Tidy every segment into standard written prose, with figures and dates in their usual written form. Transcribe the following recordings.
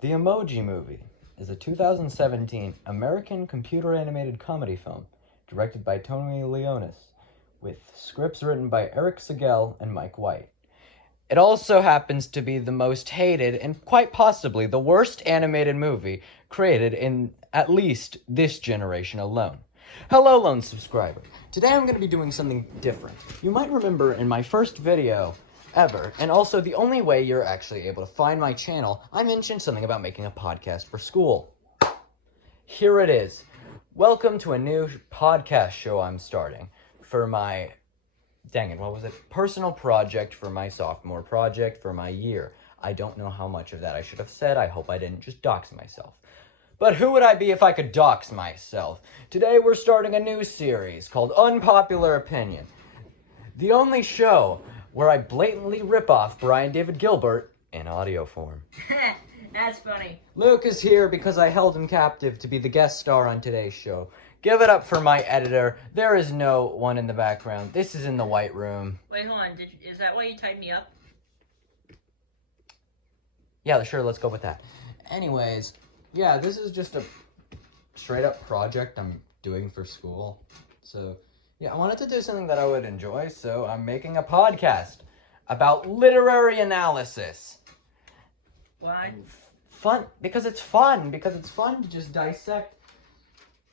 The Emoji Movie is a 2017 American computer-animated comedy film directed by Tony Leonis, with scripts written by Eric Segel and Mike White. It also happens to be the most hated and quite possibly the worst animated movie created in at least this generation alone. Hello, lone subscriber. Today I'm going to be doing something different. You might remember in my first video ever, and also the only way you're actually able to find my channel, I mentioned something about making a podcast for school. Here it is. Welcome to a new podcast show I'm starting for my, personal project for my sophomore project for my year. I don't know how much of that I should have said. I hope I didn't just dox myself. But who would I be if I could dox myself? Today we're starting a new series called Unpopular Opinion. The only show where I blatantly rip off Brian David Gilbert in audio form. That's funny. Luke is here because I held him captive to be the guest star on today's show. Give it up for my editor. There is no one in the background. This is in the white room. Wait, hold on. Is that why you tied me up? Yeah, sure, let's go with that. Anyways, yeah, this is just a straight up project I'm doing for school. So, yeah, I wanted to do something that I would enjoy, so I'm making a podcast about literary analysis. Why? Fun, because it's fun to just dissect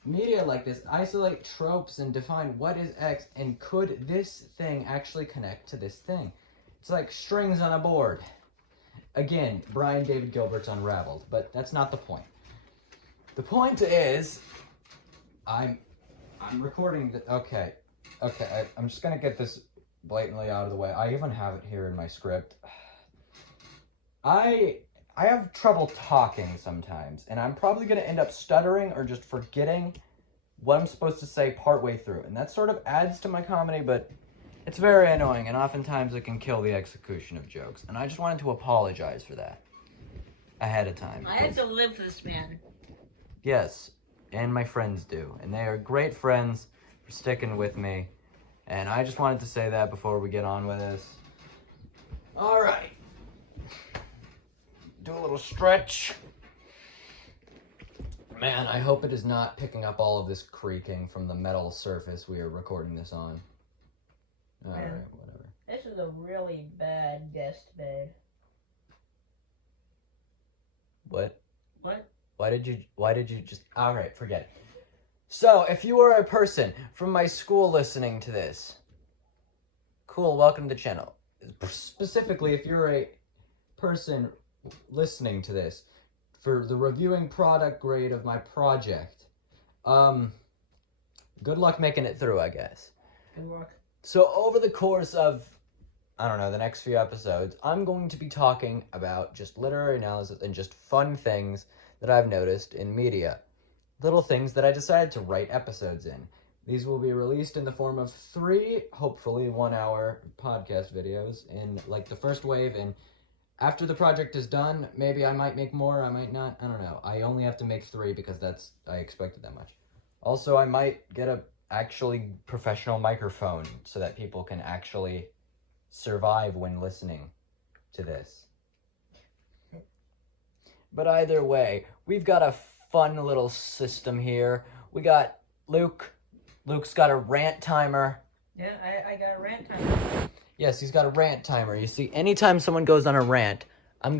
media like this, isolate tropes and define what is X and could this thing actually connect to this thing. It's like strings on a board. Again, Brian David Gilbert's Unraveled, but that's not the point. The point is, I'm recording the, okay, I'm just gonna get this blatantly out of the way. I even have it here in my script. I have trouble talking sometimes, and I'm probably going to end up stuttering or just forgetting what I'm supposed to say partway through. And that sort of adds to my comedy, but it's very annoying, and oftentimes it can kill the execution of jokes. And I just wanted to apologize for that ahead of time. I have to live with this man. Yes, and my friends do. And they are great friends for sticking with me. And I just wanted to say that before we get on with this. All right. Do a little stretch. Man, I hope it is not picking up all of this creaking from the metal surface we are recording this on. Alright, whatever. This is a really bad guest, babe. What? What? Why did you just... Alright, forget it. So, if you are a person from my school listening to this, cool, welcome to the channel. Specifically, if you're a person listening to this for the reviewing product grade of my project, good luck making it through, I guess. Good luck. So over the course of, I don't know, the next few episodes, I'm going to be talking about just literary analysis and just fun things that I've noticed in media. Little things that I decided to write episodes in. These will be released in the form of 3, hopefully 1-hour podcast videos in like the first wave, and after the project is done, maybe I might make more, I might not, I don't know. I only have to make 3 because I expected that much. Also, I might get a actually professional microphone so that people can actually survive when listening to this. But either way, we've got a fun little system here. We got Luke. Luke's got a rant timer. Yeah, I got a rant timer. Yes, he's got a rant timer. You see, anytime someone goes on a rant, we're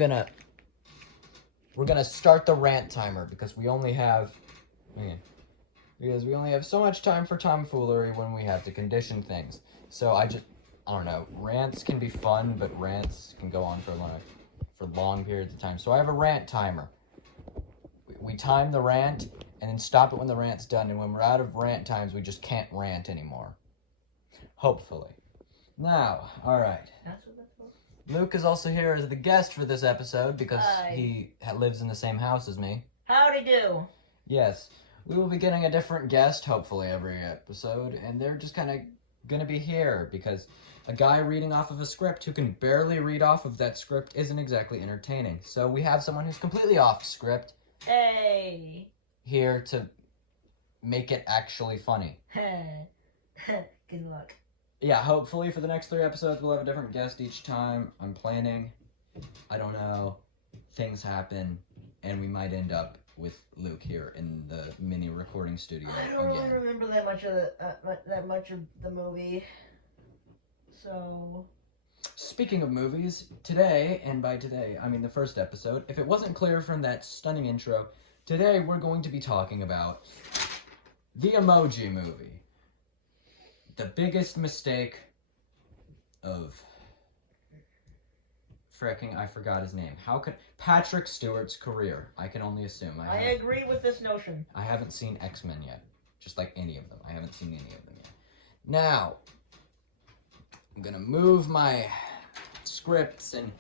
gonna start the rant timer because we only have so much time for tomfoolery when we have to condition things. So I don't know, rants can be fun, but rants can go on for long periods of time. So I have a rant timer. We time the rant and then stop it when the rant's done, and when we're out of rant times, we just can't rant anymore. Hopefully. Now, alright. That's what that's for. Luke is also here as the guest for this episode because he lives in the same house as me. Howdy do. Yes. We will be getting a different guest, hopefully, every episode, and they're just kind of going to be here because a guy reading off of a script who can barely read off of that script isn't exactly entertaining. So we have someone who's completely off script. Hey. Here to make it actually funny. Good luck. Yeah, hopefully for the next 3 episodes, we'll have a different guest each time. I'm planning. I don't know. Things happen. and we might end up with Luke here in the mini recording studio I don't really remember that much of the movie. So. Speaking of movies, today, and by today I mean the first episode, if it wasn't clear from that stunning intro, today we're going to be talking about the Emoji Movie. The biggest mistake of fricking, I forgot his name. How could Patrick Stewart's career? I can only assume. I agree with this notion. I haven't seen X-Men yet, just like any of them. I haven't seen any of them yet. Now, I'm gonna move my scripts and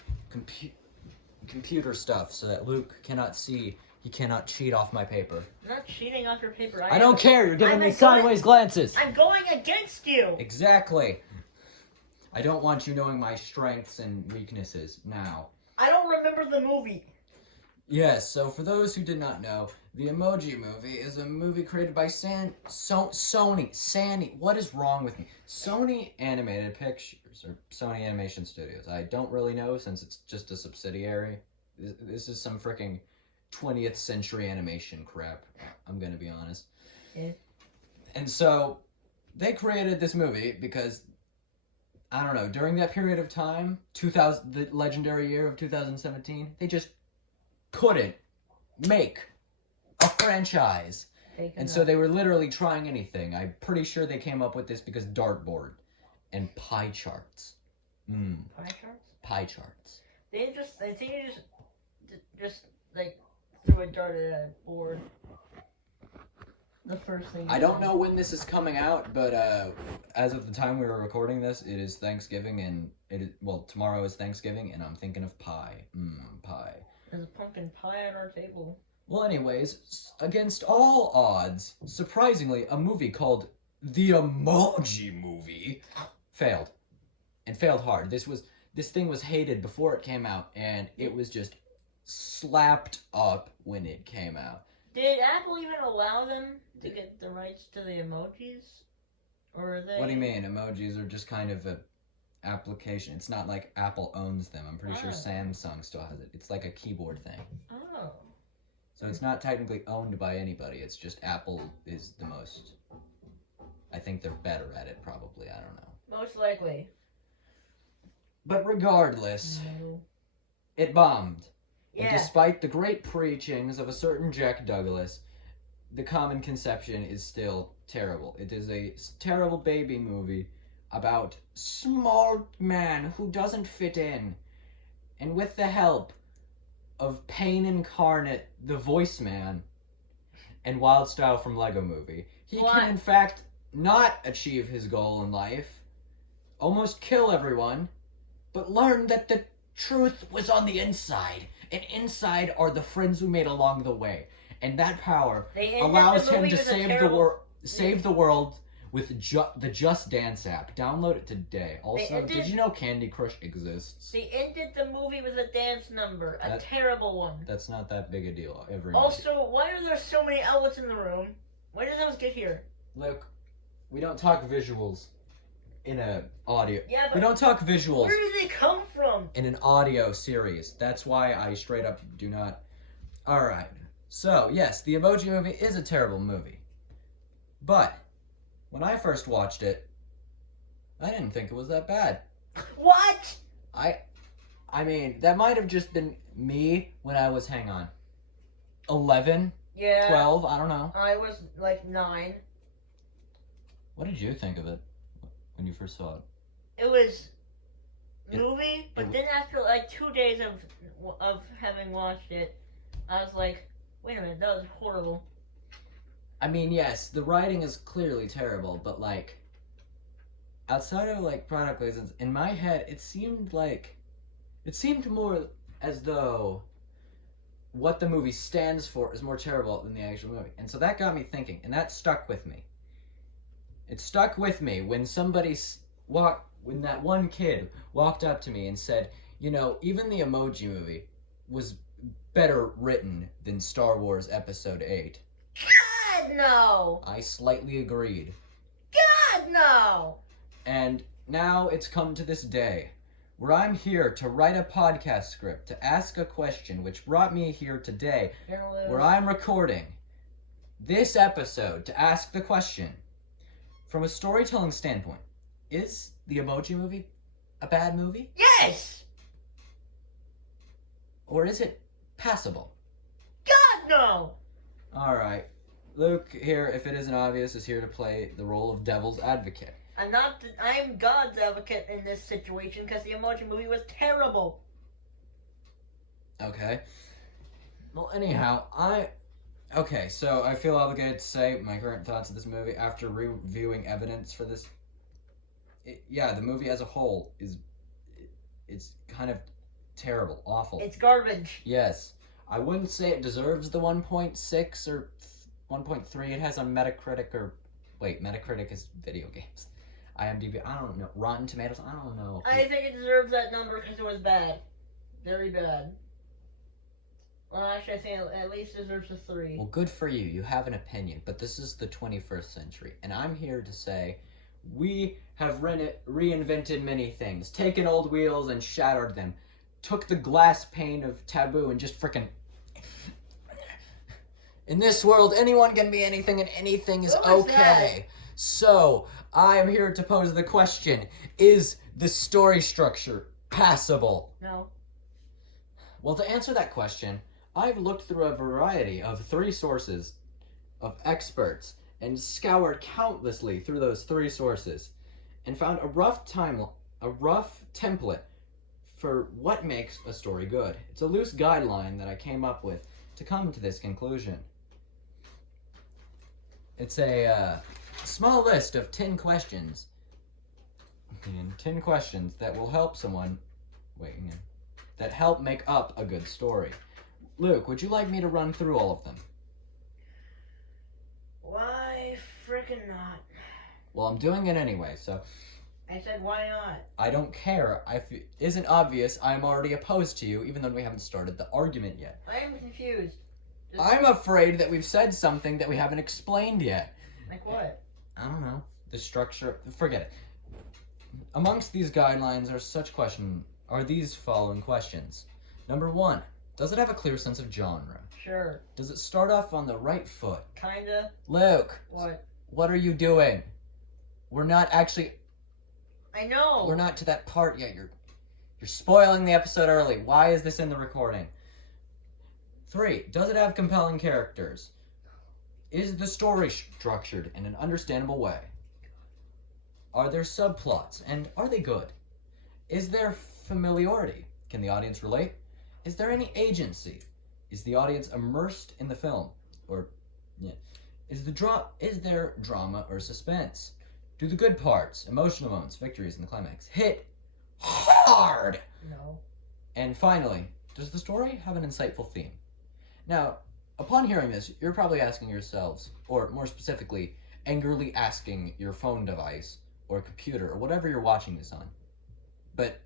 computer stuff so that Luke cannot see. He cannot cheat off my paper. I'm not cheating off your paper. I don't care. You're giving me sideways glances. I'm going against you. Exactly. I don't want you knowing my strengths and weaknesses now. I don't remember the movie. Yes, so for those who did not know, the Emoji Movie is a movie created by Sony. What is wrong with me? Sony Animated Pictures, or Sony Animation Studios. I don't really know since it's just a subsidiary. This is some freaking 20th century animation crap, I'm gonna be honest. Yeah. And so, they created this movie because, I don't know, during that period of time, the legendary year of 2017, they just couldn't make a franchise. And so they were literally trying anything. I'm pretty sure they came up with this because dartboard and pie charts. Pie charts? Pie charts. I think you just like threw a dart at a board. The first thing. I don't know when this is coming out, but as of the time we were recording this, it is Thanksgiving, and tomorrow is Thanksgiving, and I'm thinking of pie. Pie. There's a pumpkin pie on our table. Well, anyways, against all odds, surprisingly, a movie called The Emoji Movie failed. And failed hard. This thing was hated before it came out, and it was just slapped up when it came out. Did Apple even allow them to get the rights to the emojis? Or are they... What do you mean? Emojis are just kind of a application. It's not like Apple owns them. I'm pretty sure Samsung still has it. It's like a keyboard thing. Oh. So it's not technically owned by anybody. It's just Apple is the most... I think they're better at it, probably. I don't know. Most likely. But regardless, No. it bombed. Yeah. And despite the great preachings of a certain Jack Douglas, the common conception is still terrible. It is a terrible baby movie about small man who doesn't fit in. And with the help of Pain Incarnate, the voice man, and Wild Style from Lego Movie, he can in fact not achieve his goal in life, almost kill everyone, but learn that the truth was on the inside, and inside are the friends we made along the way. And that power allows him to save the world with the Just Dance app. Download it today. Also, did you know Candy Crush exists? They ended the movie with a dance number, a terrible one. That's not that big a deal. Also, why are there so many outlets in the room? When did those get here? Look, we don't talk visuals in a audio. Yeah, but we don't talk visuals. Where did they come from? In an audio series. That's why I straight up do not. Alright. So, yes, the Emoji Movie is a terrible movie. But when I first watched it, I didn't think it was that bad. What? I mean, that might have just been me when I was, 11? Yeah. 12? I don't know. I was like 9. What did you think of it when you first saw it? It was movie, but then after like 2 days of having watched it, I was like, wait a minute, that was horrible. I mean, yes, the writing is clearly terrible, but like, outside of like product placements, in my head, it seemed more as though what the movie stands for is more terrible than the actual movie. And so that got me thinking, and that stuck with me. It stuck with me when when that one kid walked up to me and said, you know, even the Emoji Movie was better written than Star Wars Episode 8. God, no! I slightly agreed. God, no! And now it's come to this day where I'm here to write a podcast script, to ask a question, which brought me here today, where I'm recording this episode to ask the question. From a storytelling standpoint, is the Emoji Movie a bad movie? Yes! Or is it passable? God, no! Alright. Luke here, if it isn't obvious, is here to play the role of devil's advocate. I'm God's advocate in this situation because the Emoji Movie was terrible. Okay. Well, anyhow, Okay, so I feel obligated to say my current thoughts of this movie after reviewing evidence for this. The movie as a whole it's kind of terrible, awful. It's garbage. Yes. I wouldn't say it deserves the 1.6 or 1.3 it has on Metacritic Metacritic is video games. IMDb, I don't know. Rotten Tomatoes, I don't know. I think it deserves that number because it was bad. Very bad. Well, actually, I think it at least deserves a 3. Well, good for you. You have an opinion. But this is the 21st century. And I'm here to say we have reinvented many things. Taken old wheels and shattered them. Took the glass pane of taboo and just frickin'... In this world, anyone can be anything and anything is okay. So, I am here to pose the question. Is the story structure passable? No. Well, to answer that question, I've looked through a variety of 3 sources of experts and scoured countlessly through those 3 sources and found a rough template for what makes a story good. It's a loose guideline that I came up with to come to this conclusion. It's a small list of 10 questions. 10 questions that will help someone... that help make up a good story. Luke, would you like me to run through all of them? Why frickin' not? Well, I'm doing it anyway, so... I said, why not? I don't care. If it isn't obvious, I'm already opposed to you, even though we haven't started the argument yet. I am confused. I'm afraid that we've said something that we haven't explained yet. Like what? I don't know. The structure... Forget it. Amongst these guidelines are these following questions. Number 1, does it have a clear sense of genre? Sure. Does it start off on the right foot? Kinda. Luke. What? What are you doing? We're not actually... I know. We're not to that part yet. You're spoiling the episode early. Why is this in the recording? 3, does it have compelling characters? Is the story structured in an understandable way? Are there subplots, and are they good? Is there familiarity? Can the audience relate? Is there any agency? Is the audience immersed in the film? Is there drama or suspense? Do the good parts, emotional moments, victories, and the climax hit hard? No. And finally, does the story have an insightful theme? Now, upon hearing this, you're probably asking yourselves, or more specifically, angrily asking your phone device or computer or whatever you're watching this on. But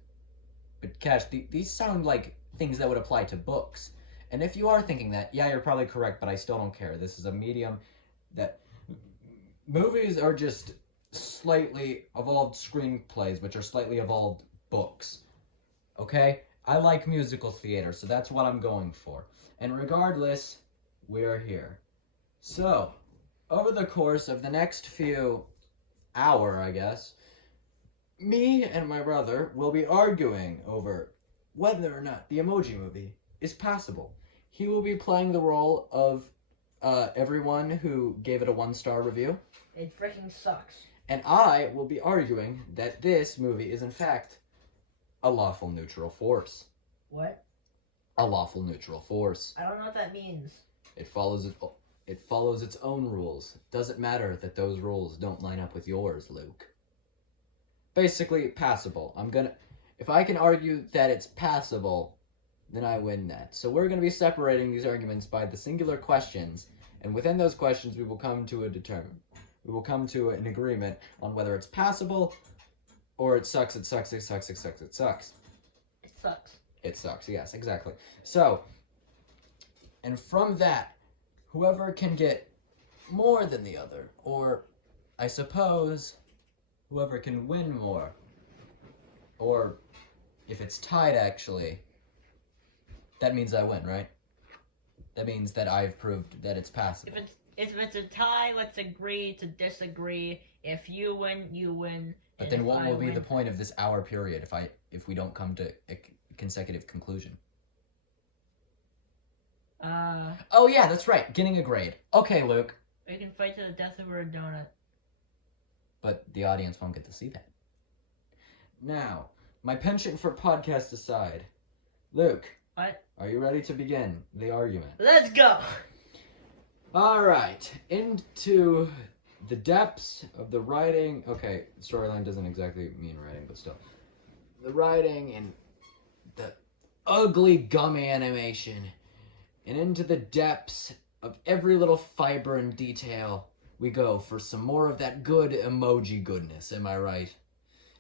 Cash, these sound like things that would apply to books. And if you are thinking that, yeah, you're probably correct, but I still don't care. This is a medium that... Movies are just slightly evolved screenplays, which are slightly evolved books. Okay? I like musical theater, so that's what I'm going for. And regardless, we're here. So, over the course of the next hour, I guess, me and my brother will be arguing over whether or not the Emoji Movie is passable. He will be playing the role of everyone who gave it a 1-star review. It freaking sucks. And I will be arguing that this movie is in fact a lawful neutral force. What? A lawful neutral force. I don't know what that means. It follows its own rules. Doesn't matter that those rules don't line up with yours, Luke. Basically, passable. If I can argue that it's passable, then I win that. So we're going to be separating these arguments by the singular questions, and within those questions we will come to an agreement on whether it's passable or it sucks. It sucks. It sucks, yes, exactly. So, and from that, whoever can get more than the other, or I suppose whoever can win more, or If it's tied, actually, that means I win, right? That means that I've proved that it's passable. If it's a tie, let's agree to disagree. If you win, you win. But then what will be the point of this hour period if we don't come to a consecutive conclusion? Oh yeah, that's right. Getting a grade. Okay, Luke. We can fight to the death over a donut. But the audience won't get to see that. Now, my penchant for podcast aside, Luke. What? Are you ready to begin the argument? Let's go! Alright, into the depths of the writing. Okay, storyline doesn't exactly mean writing, but still. The writing and the ugly gummy animation. And into the depths of every little fiber and detail we go for some more of that good emoji goodness, am I right?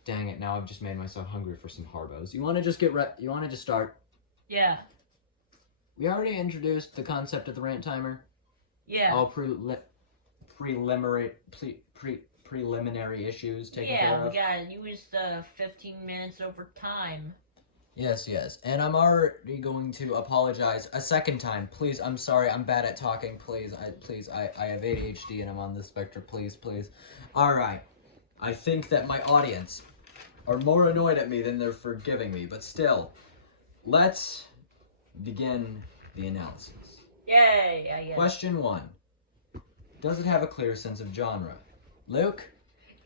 Dang it, now I've just made myself hungry for some harbos. You want to just you want to just start? Yeah. We already introduced the concept of the rant timer. Yeah. All preliminary issues taken care of. Yeah, we gotta use the 15 minutes over time. Yes. And I'm already going to apologize a second time. Please, I'm sorry, I'm bad at talking. Please, I have ADHD and I'm on the spectrum. Please. Alright. I think that my audience are more annoyed at me than they're forgiving me, but still, let's begin the analysis. Yay! Yeah. Question 1. Does it have a clear sense of genre? Luke,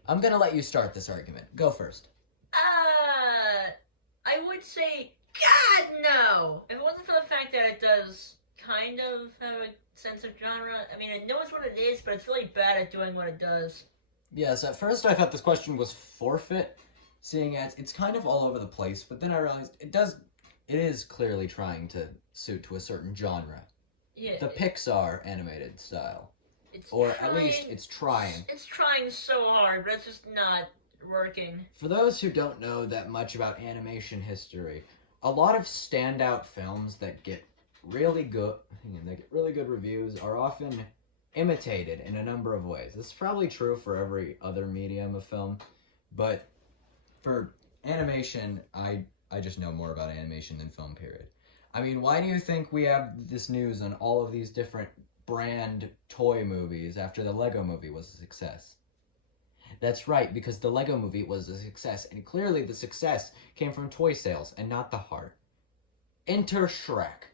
I'm gonna let you start this argument. Go first. I would say, God, no! If it wasn't for the fact that it does kind of have a sense of genre, I mean, it knows what it is, but it's really bad at doing what it does. Yes, at first I thought this question was forfeit, seeing as it's kind of all over the place, but then I realized it is clearly trying to suit to a certain genre. Yeah. The Pixar animated style. At least it's trying. It's trying so hard, but it's just not working. For those who don't know that much about animation history, a lot of standout films that get really good reviews are often imitated in a number of ways. This is probably true for every other medium of film, but for animation, I just know more about animation than film, period. I mean, why do you think we have this news on all of these different brand toy movies after the Lego Movie was a success? That's right, because the Lego Movie was a success, and clearly the success came from toy sales and not the heart. Enter Shrek.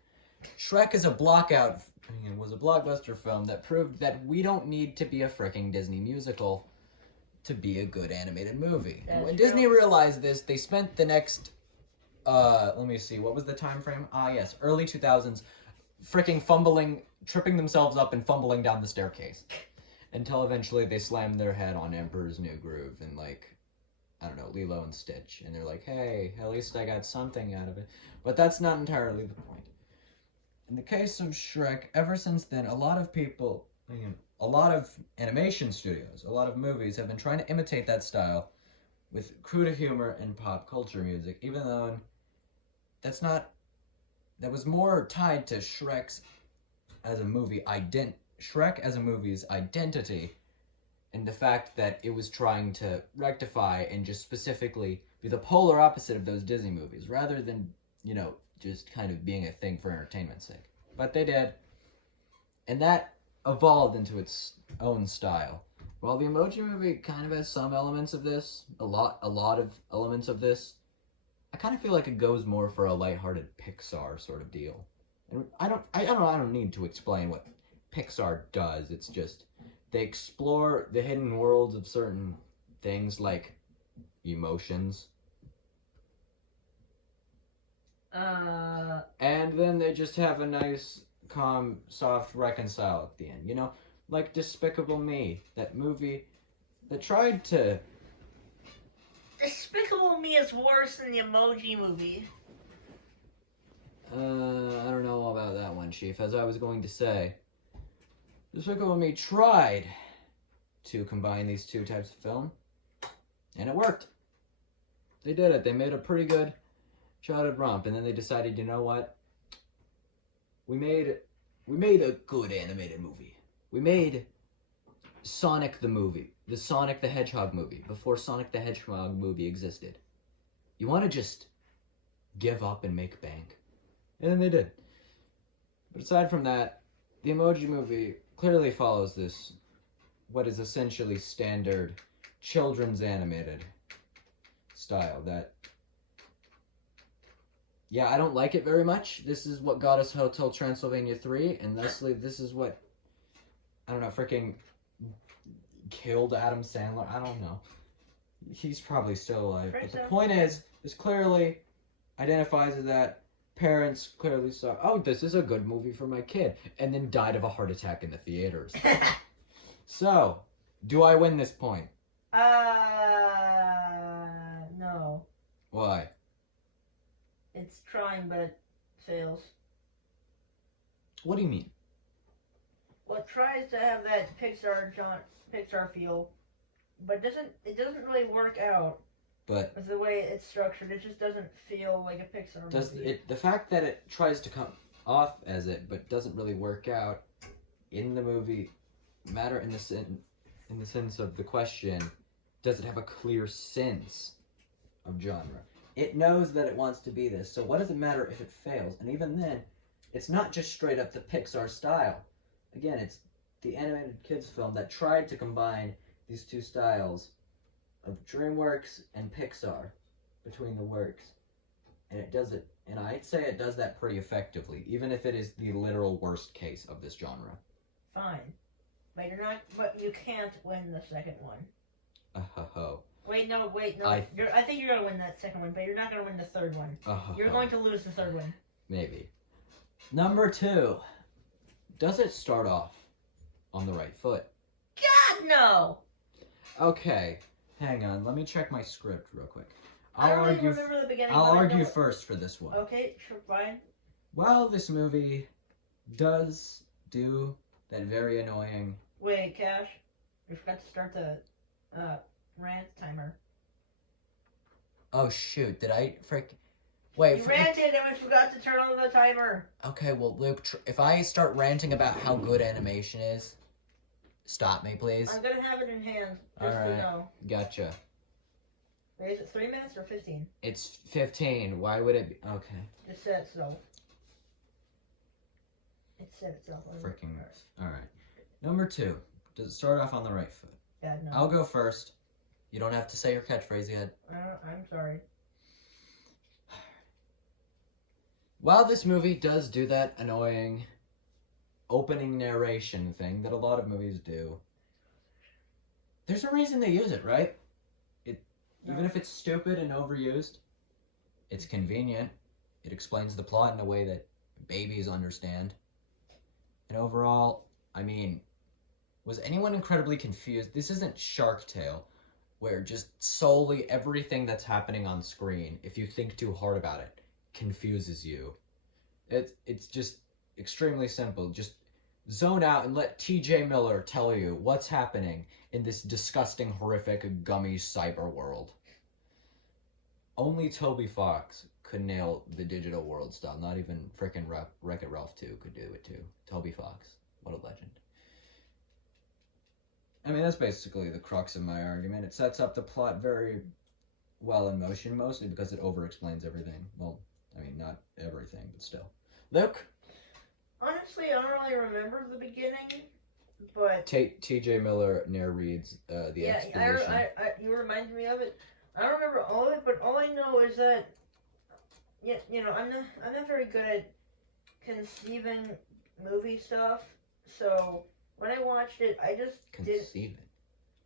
Shrek was a blockbuster film that proved that we don't need to be a fricking Disney musical to be a good animated movie. And when Disney realized this, they spent the next, let me see, what was the time frame? Yes, early 2000s, fricking tripping themselves up and fumbling down the staircase. Until eventually they slammed their head on Emperor's New Groove and Lilo and Stitch. And they're like, hey, at least I got something out of it. But that's not entirely the point. In the case of Shrek, ever since then, a lot of animation studios, a lot of movies have been trying to imitate that style with crude humor and pop culture music, even though that was more tied to Shrek as a movie's identity and the fact that it was trying to rectify and just specifically be the polar opposite of those Disney movies, rather than, just kind of being a thing for entertainment's sake. But they did. And that evolved into its own style. While the Emoji Movie kind of has some elements of this, a lot of elements of this, I kind of feel like it goes more for a lighthearted Pixar sort of deal. And I don't need to explain what Pixar does. It's just they explore the hidden worlds of certain things like emotions. And then they just have a nice, calm, soft reconcile at the end. Like Despicable Me, that movie that tried to... Despicable Me is worse than the Emoji Movie. I don't know about that one, Chief. As I was going to say, Despicable Me tried to combine these two types of film, and it worked. They did it. They made a pretty good childhood romp, and then they decided, you know what? We made a good animated movie. We made Sonic the movie, the Sonic the Hedgehog movie, before Sonic the Hedgehog movie existed. You want to just give up and make bank. And then they did. But aside from that, the Emoji Movie clearly follows this, what is essentially standard children's animated style that, yeah, I don't like it very much. This is what got us Hotel Transylvania 3, and thusly this is what, I don't know, freaking killed Adam Sandler. I don't know. He's probably still alive. But the point is, this clearly identifies as that parents clearly saw, oh, this is a good movie for my kid, and then died of a heart attack in the theaters. So, do I win this point? No. Why? It's trying, but it fails. What do you mean? Well, it tries to have that Pixar feel, but it doesn't really work out. But with the way it's structured, it just doesn't feel like a Pixar movie. The fact that it tries to come off as it, but doesn't really work out in the movie, matter in the sense of the question, does it have a clear sense of genre? It knows that it wants to be this, so what does it matter if it fails? And even then, it's not just straight up the Pixar style. Again, it's the animated kids film that tried to combine these two styles of DreamWorks and Pixar between the works. And it does it, and I'd say it does that pretty effectively, even if it is the literal worst case of this genre. Fine. But you can't win the second one. Ho. Wait, no. I think you're gonna win that second one, but you're not gonna win the third one. You're going to lose the third one. Maybe. Number 2. Does it start off on the right foot? God, no! Okay, hang on. Let me check my script real quick. I don't even remember the beginning. I'll argue first for this one. Okay, sure, fine. Well, this movie does do that very annoying... Wait, Cash. We forgot to start the rant timer. Oh, shoot. Did I Wait. You ranted and we forgot to turn on the timer. Okay, well, Luke, if I start ranting about how good animation is, stop me, please. I'm gonna have it in hand, just All right. to know. Gotcha. Wait, is it 3 minutes or 15? It's 15. Why would it be? Okay. It said so. It said itself. Freaking earth. Alright. Number 2. Does it start off on the right foot? Yeah, no. I'll go first. You don't have to say your catchphrase yet. I'm sorry. While this movie does do that annoying opening narration thing that a lot of movies do, there's a reason they use it, right? Even if it's stupid and overused, it's convenient. It explains the plot in a way that babies understand. And overall, I mean, was anyone incredibly confused? This isn't Shark Tale, where just solely everything that's happening on screen, if you think too hard about it, confuses you. It's just extremely simple. Just zone out and let TJ Miller tell you what's happening in this disgusting, horrific, gummy cyber world. Only Toby Fox could nail the digital world style. Not even frickin' Wreck-It Ralph 2 could do it too. Toby Fox. What a legend. I mean, that's basically the crux of my argument. It sets up the plot very well in motion, mostly because it over-explains everything. Well, I mean, not everything, but still. Luke? Honestly, I don't really remember the beginning, but... TJ Miller narrates the exposition. Yeah, you reminded me of it. I don't remember all of it, but all I know is that, you know, I'm not very good at conceiving movie stuff, so when I watched it, I just Conceiving?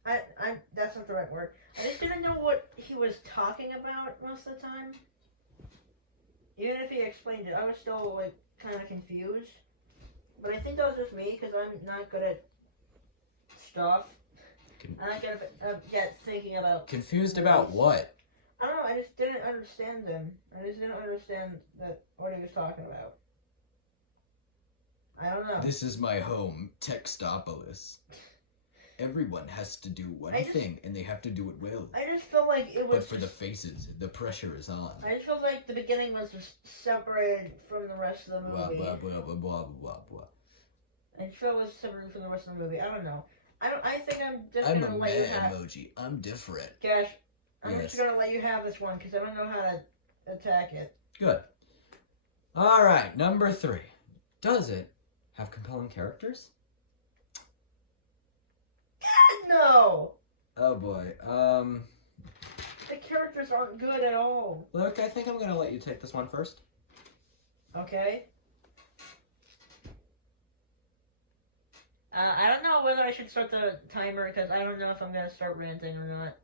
That's not the right word. I just didn't know what he was talking about most of the time. Even if he explained it, I was still, like, kind of confused. But I think that was just me, because I'm not good at stuff. I'm not good at thinking about... Confused about what? I don't know, I just didn't understand them. I just didn't understand what he was talking about. I don't know. This is my home, Textopolis. Everyone has to do one thing, and they have to do it well. I just felt like it was... But for the faces, the pressure is on. I just felt like the beginning was just separated from the rest of the movie. Blah, blah, blah, blah, blah, blah. I just felt it was separated from the rest of the movie. I don't know. I think I'm just gonna let you have... emoji. I'm different. Gosh, I'm just gonna let you have this one, because I don't know how to attack it. Good. All right, number 3. Does it have compelling characters? No! Oh boy. The characters aren't good at all. Look, I think I'm gonna let you take this one first. Okay. I don't know whether I should start the timer because I don't know if I'm gonna start ranting or not.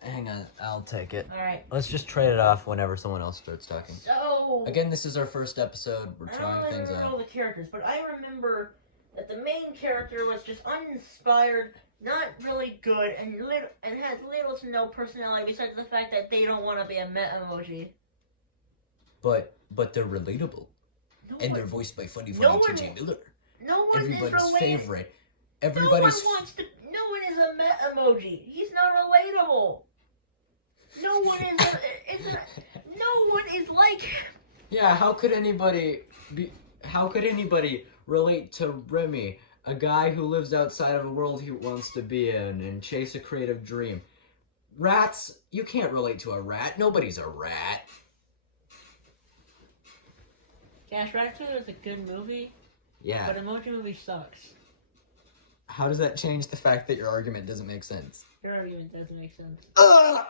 Hang on, I'll take it. Alright. Let's just trade it off whenever someone else starts talking. So... Again, this is our first episode. We're I trying things don't know out. the characters, but I remember that the main character was just uninspired, not really good, and has little to no personality besides the fact that they don't want to be a Met emoji. But they're relatable. No And one, they're voiced by funny no T.J. Miller. no one Everybody's is related. favorite. No Everybody's one is a Met emoji. He's not relatable. No one is like him. Yeah, how could anybody relate to Remy, a guy who lives outside of a world he wants to be in and chase a creative dream? Rats, you can't relate to a rat. Nobody's a rat. Gosh, Ratatouille is a good movie, Yeah. but Emoji Movie sucks. How does that change the fact that your argument doesn't make sense? Your argument doesn't make sense. Ugh!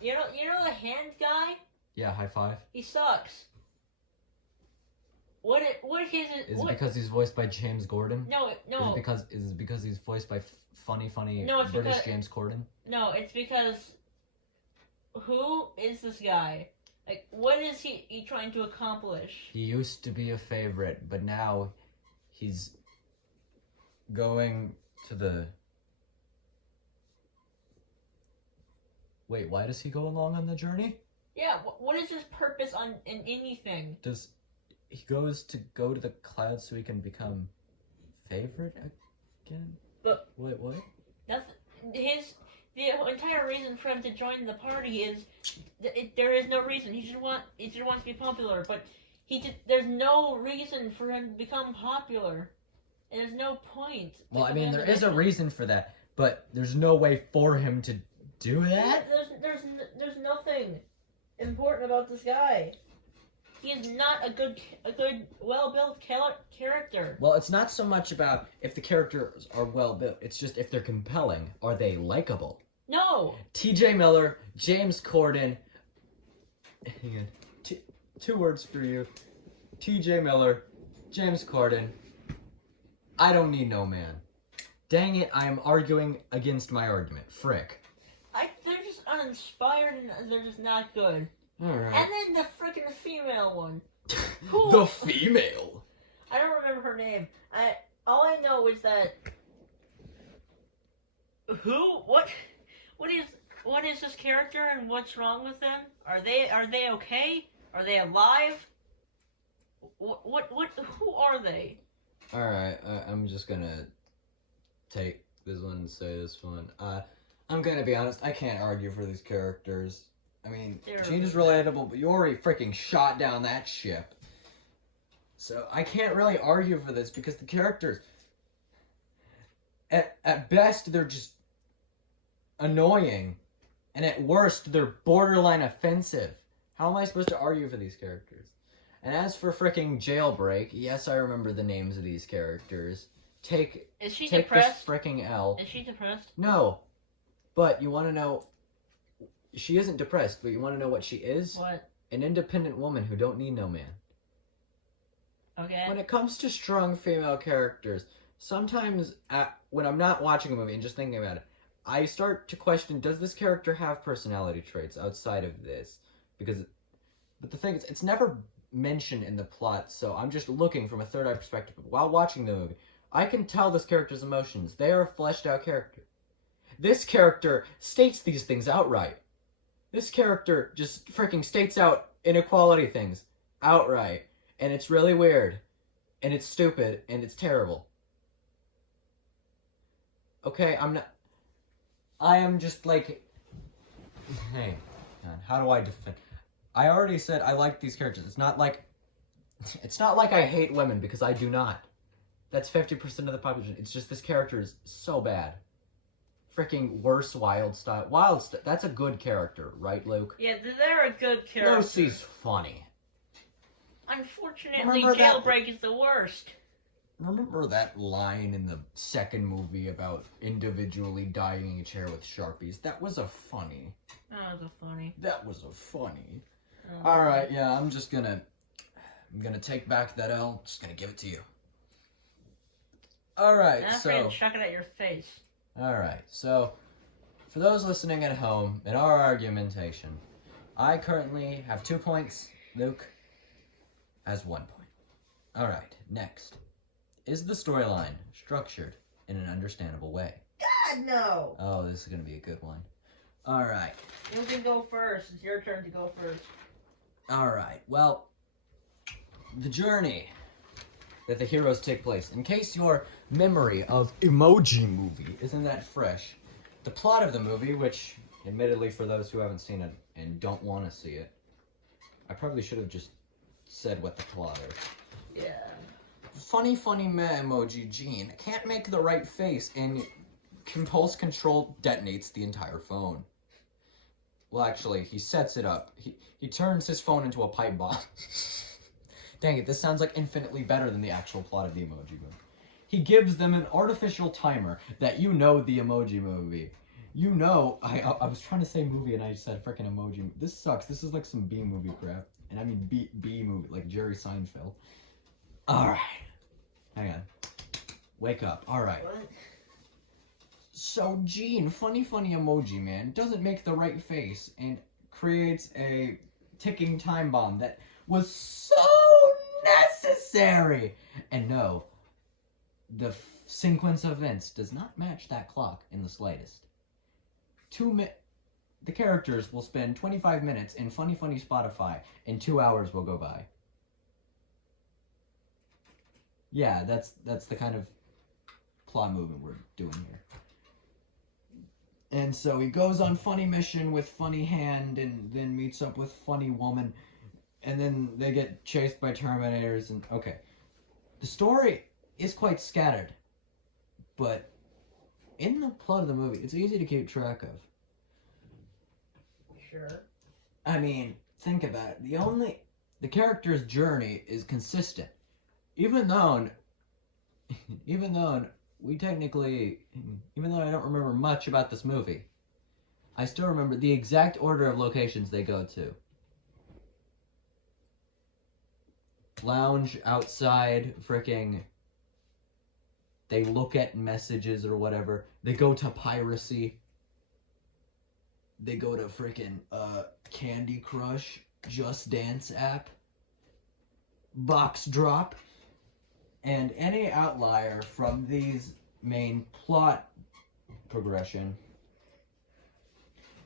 You know the hand guy? Yeah, high five. He sucks. What his Is it because he's voiced by James Gordon? No. Is it because he's voiced by funny No, it's British because- James Corden? No, it's because who is this guy? Like, what is he trying to accomplish? He used to be a favorite, but now he's going to the... Wait, why does he go along on the journey? Yeah, what is his purpose in anything? He goes to the clouds so he can become favorite again? But Wait, what? The entire reason for him to join the party is there is no reason. He just wants to be popular, but there's no reason for him to become popular. And there's no point. Well, I mean, there is a reason for that, but there's no way for him to do that? There's nothing important about this guy. He is not a good, well-built character. Well, it's not so much about if the characters are well built. It's just if they're compelling. Are they likable? No. T.J. Miller, James Corden. Hang on. Two words for you. T.J. Miller, James Corden. I don't need no man. Dang it, I am arguing against my argument. Frick. They're just uninspired and they're just not good. Alright. And then the freaking female one. The female. I don't remember her name. All I know is that what is this character and what's wrong with them? Are they okay? Are they alive? Who are they? Alright, I'm just gonna take this one and say this one. I'm gonna be honest, I can't argue for these characters. I mean, Gina's relatable, but you already freaking shot down that ship. So I can't really argue for this because the characters, at best, they're just annoying. And at worst, they're borderline offensive. How am I supposed to argue for these characters? And as for freaking Jailbreak, yes, I remember the names of these characters. Is she take depressed? This freaking L. Is she depressed? No. But you want to know... She isn't depressed, but you want to know what she is? What? An independent woman who don't need no man. Okay. When it comes to strong female characters, sometimes when I'm not watching a movie and just thinking about it, I start to question, does this character have personality traits outside of this? But the thing is, it's never mentioned in the plot, so I'm just looking from a third-eye perspective. While watching the movie, I can tell this character's emotions. They are a fleshed-out character. This character states these things outright. This character just freaking states out inequality things outright. And it's really weird. And it's stupid. And it's terrible. Okay, I am just like... Hey, how do I defend... I already said I like these characters. It's not like I hate women, because I do not. That's 50% of the population. It's just this character is so bad. freaking worse Wildstyle. Wildstyle, that's a good character, right, Luke? Yeah, they're a good character. Lucy's funny. Unfortunately, Jailbreak is the worst. Remember that line in the second movie about individually dyeing a chair with Sharpies? That was a funny. That was a funny. Alright, yeah, I'm gonna take back that L. Just gonna give it to you. Alright, so... I'm chuck it at your face. Alright, so... For those listening at home, in our argumentation, I currently have 2 points. Luke has 1 point. Alright, next. Is the storyline structured in an understandable way? God, no! Oh, this is gonna be a good one. Alright. You can go first. It's your turn to go first. Alright, well... The journey that the heroes take place. In case your memory of Emoji Movie isn't that fresh, the plot of the movie, which, admittedly for those who haven't seen it and don't want to see it, I probably should have just said what the plot is. Yeah. Funny meh emoji Gene can't make the right face and impulse control detonates the entire phone. Well, actually, he sets it up. He turns his phone into a pipe bomb. Dang it, this sounds like infinitely better than the actual plot of the Emoji Movie. He gives them an artificial timer that the Emoji Movie. I was trying to say movie and I said frickin' emoji. This sucks. This is like some B movie crap. And I mean B movie, like Jerry Seinfeld. Alright. Hang on. Wake up. Alright. So Gene, funny emoji man, doesn't make the right face and creates a ticking time bomb that was so necessary. And no, the sequence of events does not match that clock in the slightest. The characters will spend 25 minutes in funny Spotify and 2 hours will go by. Yeah, that's the kind of plot movement we're doing here. And so he goes on funny mission with funny hand and then meets up with funny woman and then they get chased by Terminators and okay. The story is quite scattered, but in the plot of the movie, it's easy to keep track of. Sure. I mean, think about it. The character's journey is consistent. Even though I don't remember much about this movie, I still remember the exact order of locations they go to. Lounge, outside, fricking... They look at messages or whatever. They go to piracy. They go to frickin' Candy Crush, Just Dance app, Box Drop, and any outlier from these main plot progression.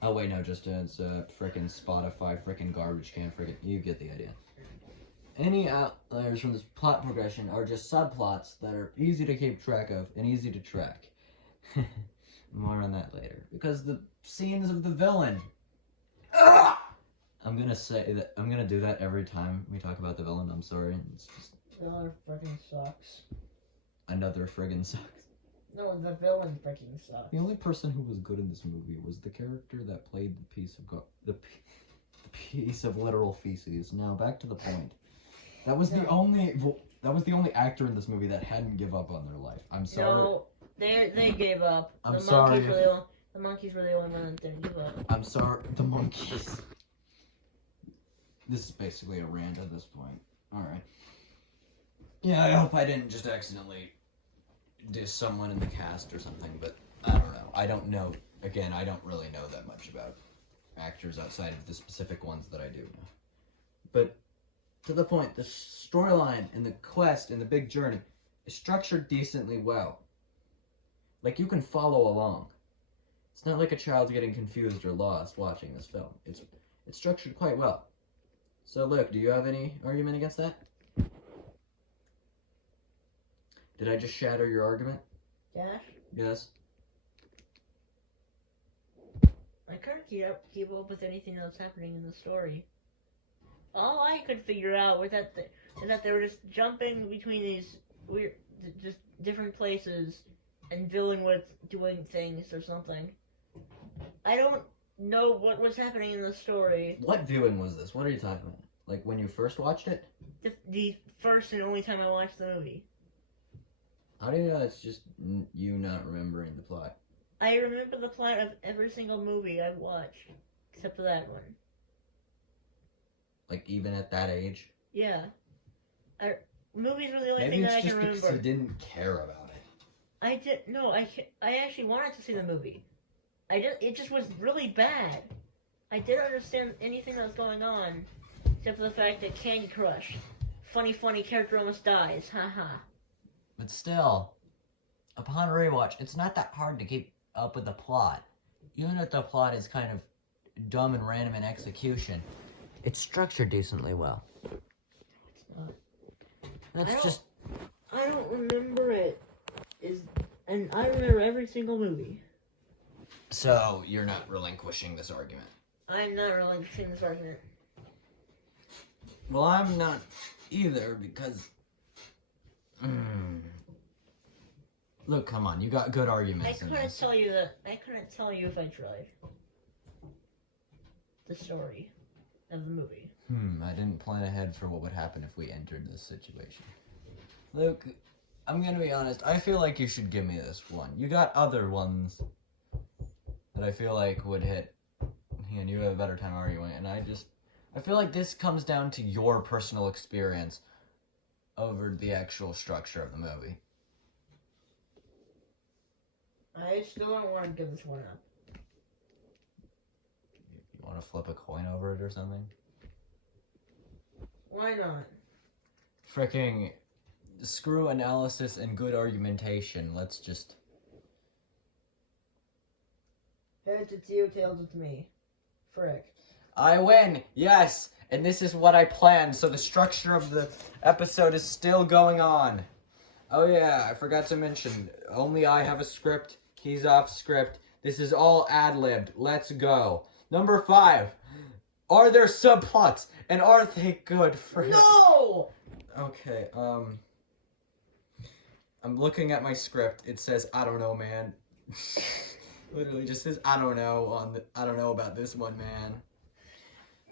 Oh wait, no, Just Dance, frickin' Spotify, frickin' garbage can, frickin', you get the idea. Any outliers from this plot progression are just subplots that are easy to keep track of and easy to track. More on that later. Because the scenes of the villain. I'm gonna do that every time we talk about the villain. I'm sorry. It's just... Villain freaking sucks. Another friggin' sucks. No, the villain freaking sucks. The only person who was good in this movie was the character that played the piece of literal feces. Now back to the point. That was the only actor in this movie that hadn't give up on their life. I'm sorry. No, they gave up. I'm sorry. The monkeys were the only one that didn't give up. I'm sorry. The monkeys. This is basically a rant at this point. Alright. Yeah, I hope I didn't just accidentally diss someone in the cast or something, but I don't know. I don't know. Again, I don't really know that much about actors outside of the specific ones that I do know. But to the point, the storyline and the quest and the big journey is structured decently well. Like, you can follow along. It's not like a child's getting confused or lost watching this film. It's structured quite well. So, Luke, do you have any argument against that? Did I just shatter your argument? Dash? Yes. I couldn't keep up with anything else happening in the story. All I could figure out was that they were just jumping between these weird, just different places, and villain was doing things or something. I don't know what was happening in the story. What viewing was this? What are you talking about? Like when you first watched it? The first and only time I watched the movie. How do you know it's just you not remembering the plot? I remember the plot of every single movie I watched, except for that one. Like even at that age? Yeah. Movies were the only Maybe thing it's that I just can because remember. you didn't care about it. I did no. I actually wanted to see the movie. It just was really bad. I didn't understand anything that was going on, except for the fact that Candy Crush, funny character almost dies. Haha. But still, upon rewatch, it's not that hard to keep up with the plot. Even if the plot is kind of dumb and random in execution, it's structured decently well. It's not. I don't remember it. And I remember every single movie. So, you're not relinquishing this argument? I'm not relinquishing this argument. Well, I'm not either, because... Look, come on, you got good arguments. I couldn't tell you if I tried. The story of the movie. I didn't plan ahead for what would happen if we entered this situation. Luke, I'm gonna be honest, I feel like you should give me this one. You got other ones that I feel like would hit, and you have a better time arguing, and I feel like this comes down to your personal experience over the actual structure of the movie. I still don't want to give this one up. You want to flip a coin over it or something? Why not? Fricking screw analysis and good argumentation. Let's just... Heads it's you, tails it's me. Frick. I win! Yes! And this is what I planned, so the structure of the episode is still going on. Oh yeah, I forgot to mention, only I have a script, he's off script. This is all ad-libbed. Let's go. Number 5. Are there subplots? And are they good for him? No! Okay, I'm looking at my script. It says, I don't know, man. Literally just says, I don't know I don't know about this one, man.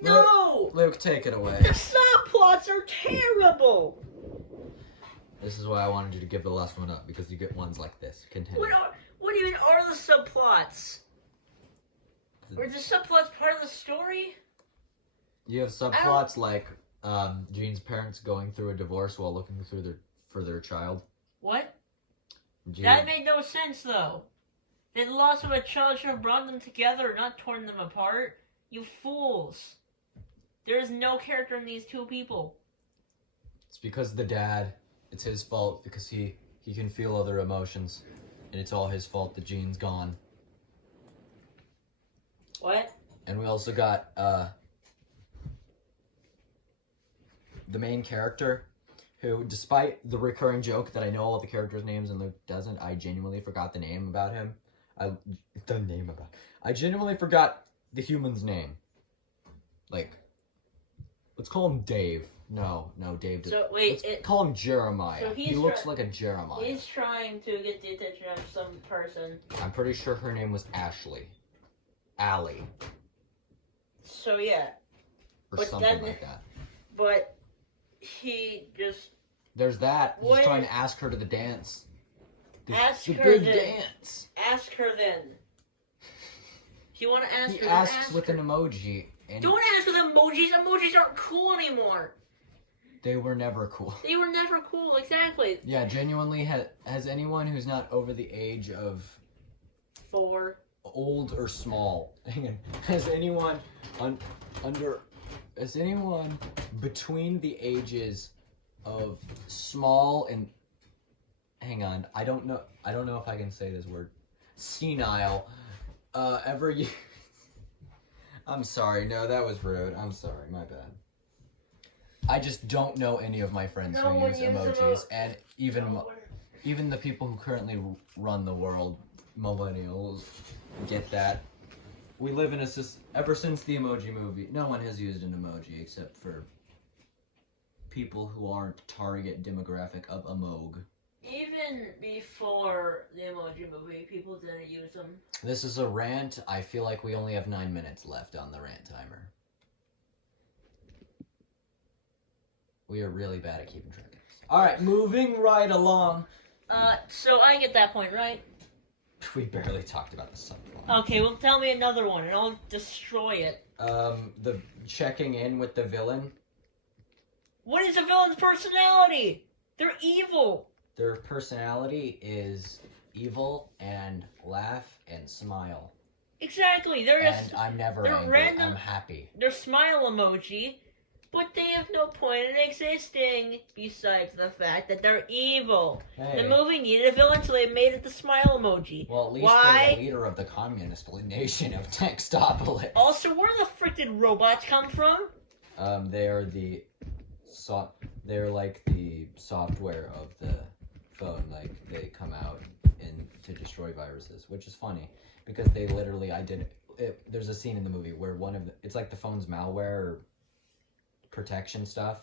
No! Luke, take it away. The subplots are terrible! This is why I wanted you to give the last one up, because you get ones like this. Continue. What even are the subplots? Were the subplots part of the story? You have subplots like Jean's parents going through a divorce while looking for their child. What? Jean... That made no sense, though. The loss of a child should have brought them together, not torn them apart. You fools. There is no character in these two people. It's because the dad, it's his fault, because he can feel other emotions. And it's all his fault that Jean's gone. What? And we also got, the main character, who, despite the recurring joke that I know all the characters' names and Luke doesn't, I genuinely forgot the name about him. I genuinely forgot the human's name. Like, let's call him Dave. No, Dave. So, wait, let's call him Jeremiah. So he looks like a Jeremiah. He's trying to get the attention of some person. I'm pretty sure her name was Ashley. Allie. So, yeah. Or something like that. But he just... There's that. He's trying to ask her to the dance. Ask her big then. Dance. Ask her then. If you want to ask her, He asks with an emoji. And don't ask with emojis. Emojis aren't cool anymore. They were never cool. They were never cool, exactly. Yeah, genuinely, has anyone who's not over the age of... 4. Old or small? Has anyone Has anyone between the ages of small and... Hang on, I don't know if I can say this word. Senile. Ever used... I'm sorry, no, that was rude. I'm sorry, my bad. I just don't know any of my friends who use emojis, and even the people who currently run the world, millennials, get that. We live in ever since the Emoji Movie, no one has used an emoji except for people who aren't target demographic of Emoj. Even before the Emoji Movie, people didn't use them. This is a rant. I feel like we only have 9 minutes left on the rant timer. We are really bad at keeping track of this. Alright, moving right along. So I get that point, right? We barely talked about the subplot. Okay, well tell me another one and I'll destroy it. The checking in with the villain. What is a villain's personality? They're evil. Their personality is evil and laugh and smile. Exactly. And I'm never angry. Random, I'm happy. They're smile emoji, but they have no point in existing besides the fact that they're evil. Hey. The movie needed a villain, so they made it the smile emoji. Well, at least they're the leader of the communist nation of Textopolis. Also, where the frick did robots come from? They're like the software of the phone. Like, they come out to destroy viruses, which is funny because they literally there's a scene in the movie where it's like the phone's malware or protection stuff.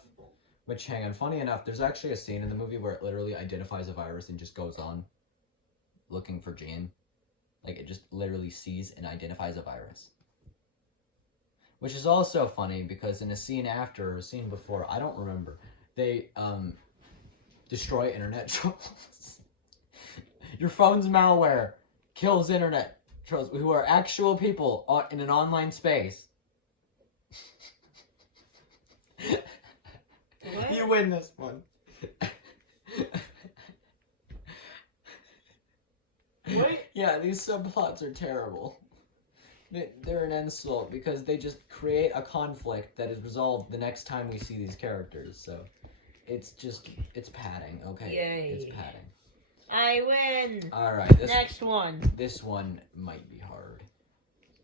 Which, hang on, funny enough, there's actually a scene in the movie where it literally identifies a virus and just goes on looking for Gene. Like, it just literally sees and identifies a virus. Which is also funny because in a scene after or a scene before, I don't remember, they destroy internet trolls. Your phone's malware kills internet trolls who are actual people in an online space. What? You win this one. What? Yeah, these subplots are terrible. They're an insult because they just create a conflict that is resolved the next time we see these characters. So it's padding, okay? Yay. It's padding. I win. Alright, Next one. This one might be hard.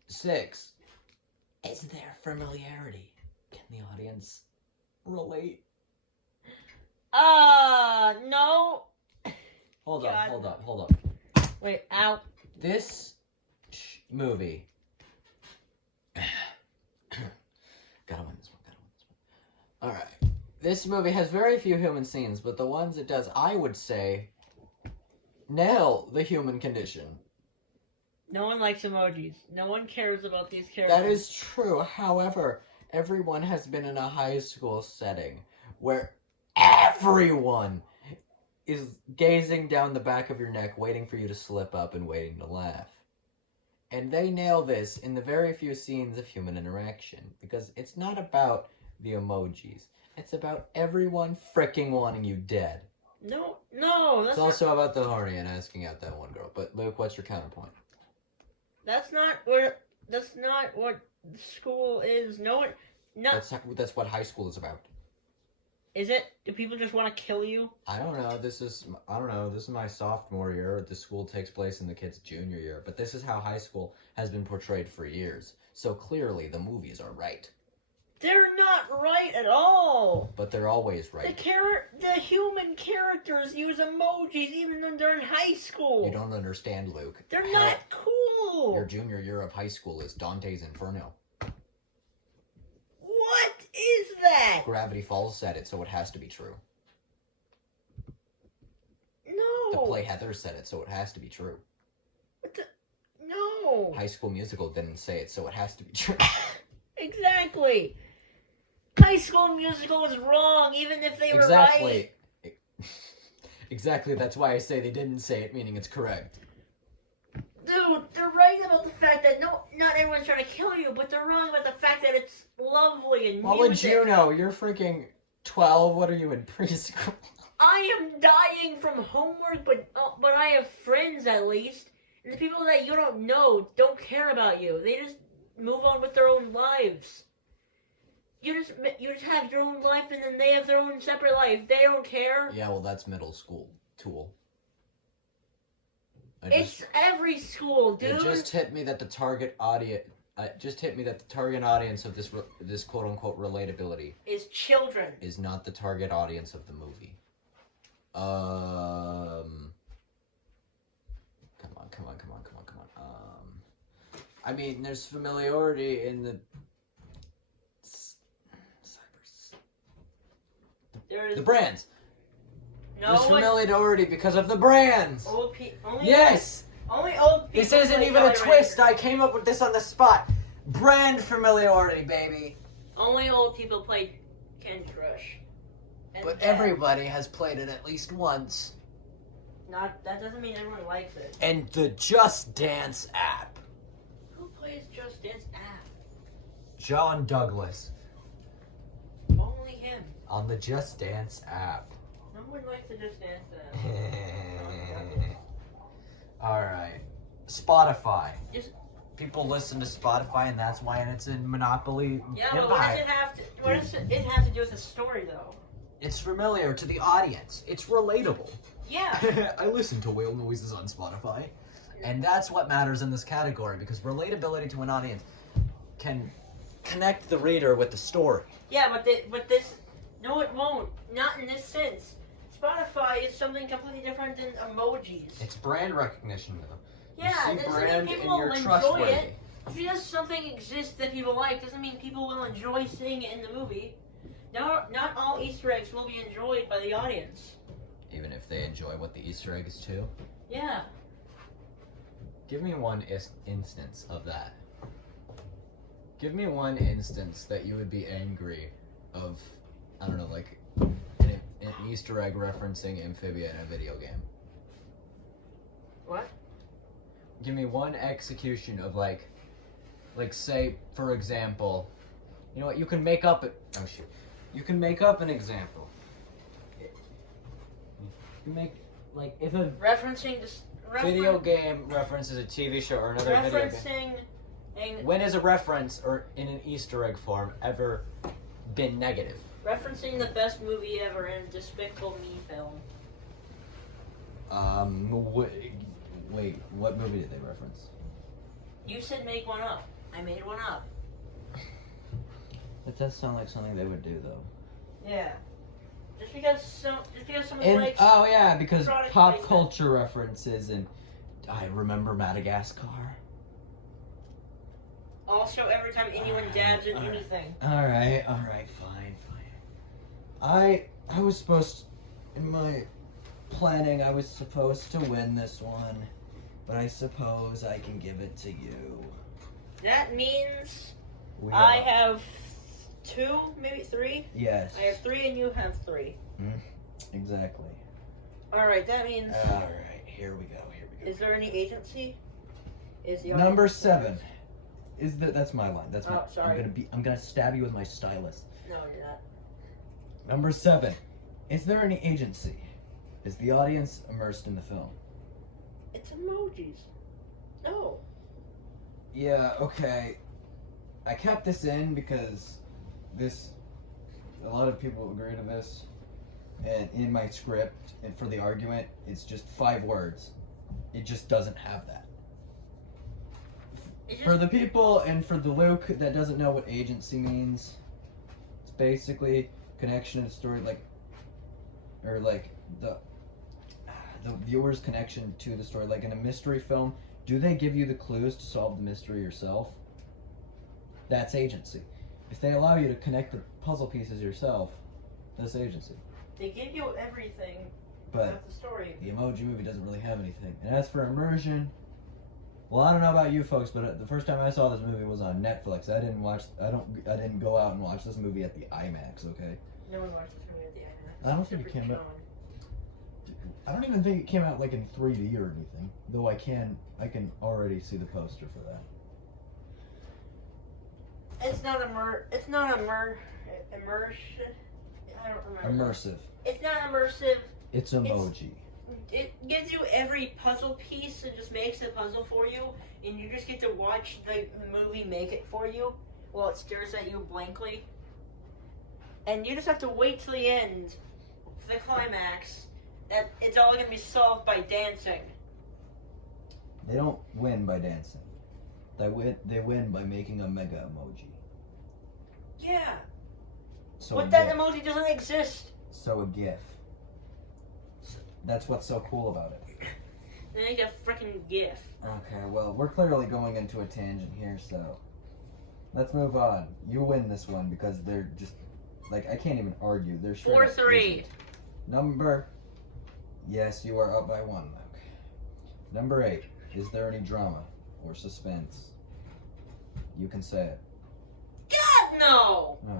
6. Is there familiarity? Can the audience relate? No. Hold God. up. Wait, ow. This movie. Gotta win this one. Alright. This movie has very few human scenes, but the ones it does, I would say, nail the human condition. No one likes emojis. No one cares about these characters. That is true. However, everyone has been in a high school setting where everyone is gazing down the back of your neck, waiting for you to slip up and waiting to laugh. And they nail this in the very few scenes of human interaction, because it's not about the emojis. It's about everyone fricking wanting you dead. No, it's also about the horny and asking out that one girl. But Luke, what's your counterpoint? That's not what school is. No. That's what high school is about. Is it? Do people just want to kill you? I don't know. This is my sophomore year. The school takes place in the kid's junior year. But this is how high school has been portrayed for years. So clearly the movies are right. They're not right at all. But they're always right. The human characters use emojis even when they're in high school. You don't understand, Luke. They're not cool. Your junior year of high school is Dante's Inferno. What is that? Gravity Falls said it, so it has to be true. No. The play Heather said it, so it has to be true. No. High School Musical didn't say it, so it has to be true. Exactly. High School Musical was wrong, even if they were right. Exactly, that's why I say they didn't say it, meaning it's correct. Dude, they're right about the fact that not everyone's trying to kill you, but they're wrong about the fact that it's lovely and What would you know? You're freaking 12. What are you, in preschool? I am dying from homework, but I have friends at least. And the people that you don't know don't care about you. They just move on with their own lives. You just have your own life, and then they have their own separate life. They don't care. Yeah, well, that's middle school tool. It's every school, dude. It just hit me that the target audience. Of this quote unquote relatability is children. Is not the target audience of the movie. Come on. I mean, there's familiarity in the the brands. No There's one. familiarity because of the brands. Only Yes! Only old people. This isn't play even a Jolly twist. Rancher. I came up with this on the spot. Brand familiarity, baby. Only old people play Candy Crush. And But that- everybody has played it at least once. That doesn't mean everyone likes it. And the Just Dance app. Who plays Just Dance app? John Douglas. Only him. On the Just Dance app. No one likes the Just Dance app. Alright. Spotify. Just- People listen to Spotify and that's why it's in Monopoly. Yeah, but what does it have to? What does it have to do with the story, though? It's familiar to the audience. It's relatable. Yeah. I listen to whale noises on Spotify. And that's what matters in this category because relatability to an audience can connect the reader with the story. Yeah, but this. No, it won't. Not in this sense. Spotify is something completely different than emojis. It's brand recognition though. Yeah, you see doesn't brand mean and people you're will enjoy trustworthy. it. Just because something exists that people like doesn't mean people will enjoy seeing it in the movie. Not all Easter eggs will be enjoyed by the audience. Even if they enjoy what the Easter egg is too. Yeah. Give me one instance of that. Give me one instance that you would be angry of, I don't know, like an Easter egg referencing Amphibia in a video game. What? Give me one execution of like say, for example, you know what, you can make up you can make up an example. You can make, like, if a Referencing this. video game references a TV show or another video game. When is a reference or in an Easter egg form ever been negative? Referencing the best movie ever in Despicable Me film. Wait, what movie did they reference? You said make one up. I made one up. That does sound like something they would do, though. Yeah. Just because someone likes. Oh yeah, because product pop placement. culture references and I remember Madagascar. Also, every time anyone dabs in Alright. anything. All right, fine. I was supposed in my planning I was supposed to win this one, but I suppose I can give it to you. That means We I are- have 2, maybe 3. Yes. I have 3 and you have 3. Exactly. Alright, that means. Alright, here we go. Is there any agency? Is the Number audience- 7. That's my line. That's my Oh, sorry. I'm gonna stab you with my stylus. No, you're not. Number 7. Is there any agency? Is the audience immersed in the film? It's emojis. No. Yeah, okay. I kept this in because a lot of people agree to this. And in my script, and for the argument, it's just 5 words. It just doesn't have that. For the people and for the Luke that doesn't know what agency means, it's basically connection to the story, or the viewer's connection to the story. Like in a mystery film, do they give you the clues to solve the mystery yourself? That's agency. If they allow you to connect the puzzle pieces yourself, that's agency. They give you everything But about the story. the Emoji Movie doesn't really have anything. And as for immersion, well, I don't know about you folks, but the first time I saw this movie was on Netflix. I didn't go out and watch this movie at the IMAX. Okay. No one watched this movie at the IMAX. I don't think it Super came out- John. I don't even think it came out like in 3D or anything. Though I can already see the poster for that. It's not immersion. I don't remember. Immersive. It's not immersive. It's emoji. It gives you every puzzle piece and just makes the puzzle for you, and you just get to watch the movie make it for you while it stares at you blankly. And you just have to wait till the end, for the climax, that it's all gonna be solved by dancing. They don't win by dancing. They win by making a mega emoji. Yeah, So but a that GIF. emoji doesn't exist. So a GIF. That's what's so cool about it. They make a freaking GIF. Okay, well, we're clearly going into a tangent here, so let's move on. You win this one because they're just I can't even argue. They're straight up 4-3. isn't. Number Yes, you are up by 1, Luke. Number 8. Is there any drama or suspense? You can say it. God, no! Okay.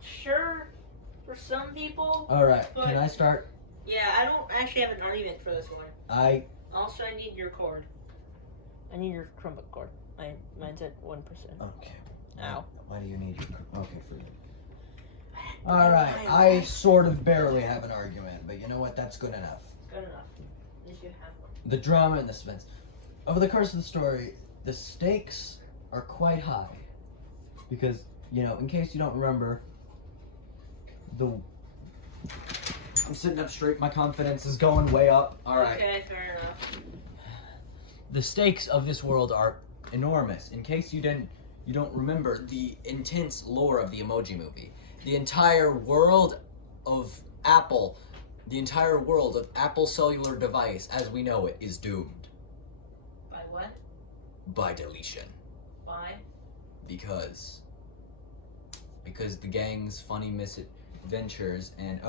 Sure, for some people. Alright, But can I start? yeah, I don't actually have an argument for this one. Also, I need your cord. I need your trumpet cord. Mine's at 1%. Okay. Ow. Why do you need your... Okay, forget it. Alright, I sort of barely have an argument, but you know what? That's good enough. Good enough. At least you have one. The drama and the suspense. Over the course of the story, the stakes are quite high. Because, in case you don't remember, I'm sitting up straight, my confidence is going way up. Alright. Okay, fair enough. The stakes of this world are enormous. In case you don't remember the intense lore of the Emoji Movie. The entire world of Apple, the entire world of Apple cellular device as we know it is doomed. By what? By deletion. Why? Because the gang's funny misadventures and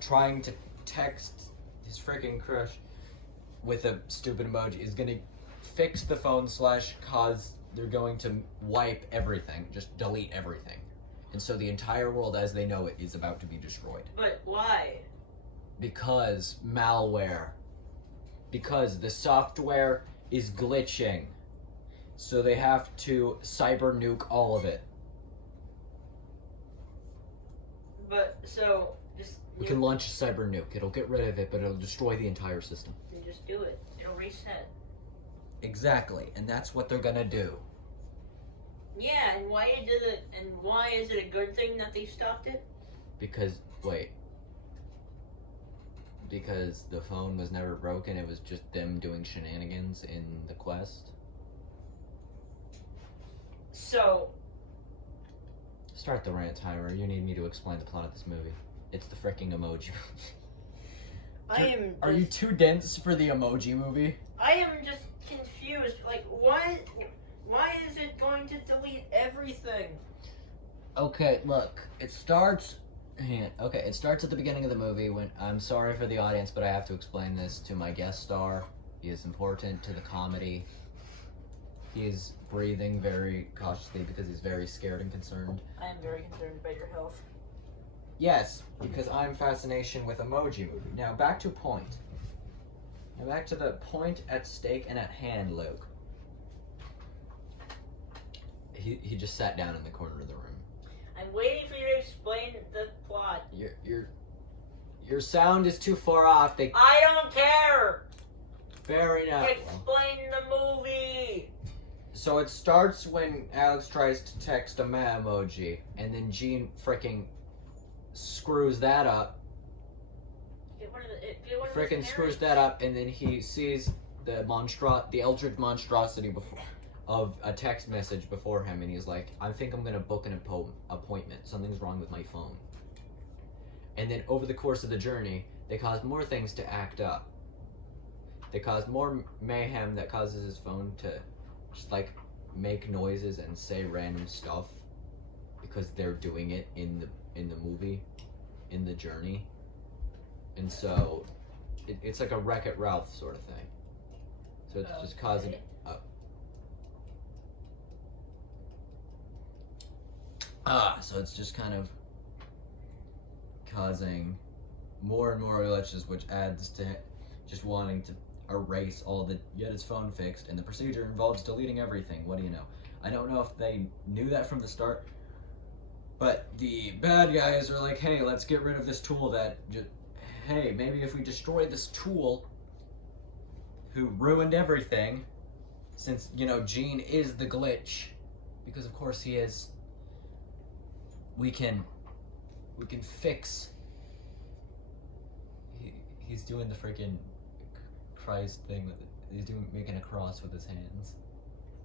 trying to text his freaking crush with a stupid emoji is gonna fix the phone / cause they're going to wipe everything, just delete everything. And so the entire world as they know it is about to be destroyed. But why? Because malware. Because the software is glitching. So they have to cyber nuke all of it. But, so, just... We can launch a cyber nuke. It'll get rid of it, but it'll destroy the entire system. You just do it. It'll reset. Exactly, and that's what they're gonna do. Yeah, and why is it a good thing that they stopped it? Because the phone was never broken, it was just them doing shenanigans in the quest. So... Start the rant timer. You need me to explain the plot of this movie. It's the freaking Emoji Movie. Are you too dense for the Emoji Movie? I am just confused. Like, why is it going to delete everything? Okay, look. It starts at the beginning of the movie when... I'm sorry for the audience, but I have to explain this to my guest star. He is important to the comedy. He is breathing very cautiously because he's very scared and concerned. I am very concerned about your health. Yes, because I'm fascination with Emoji Movie. Now, back to point. Now, back to the point at stake and at hand, Luke. He just sat down in the corner of the room. I'm waiting for you to explain the plot. Your sound is too far off. I don't care! Fair enough. Explain the movie! So it starts when Alex tries to text a meh emoji, and then Gene fricking screws that up. Screws that up, and then he sees the eldritch monstrosity of a text message before him, and he's like, I think I'm gonna book an appointment. Something's wrong with my phone. And then over the course of the journey, they cause more things to act up. They cause more mayhem that causes his phone to just like make noises and say random stuff because they're doing it in the movie, in the journey. And so it's like a Wreck-It Ralph sort of thing. So it's just causing so it's just kind of causing more and more glitches, which adds to just wanting to erase get his phone fixed, and the procedure involves deleting everything. What do you know? I don't know if they knew that from the start, but the bad guys are like, hey, let's get rid of this tool hey, maybe if we destroy this tool who ruined everything, since, Gene is the glitch, because of course he is, we can fix, he's doing the freaking Christ thing he's making a cross with his hands.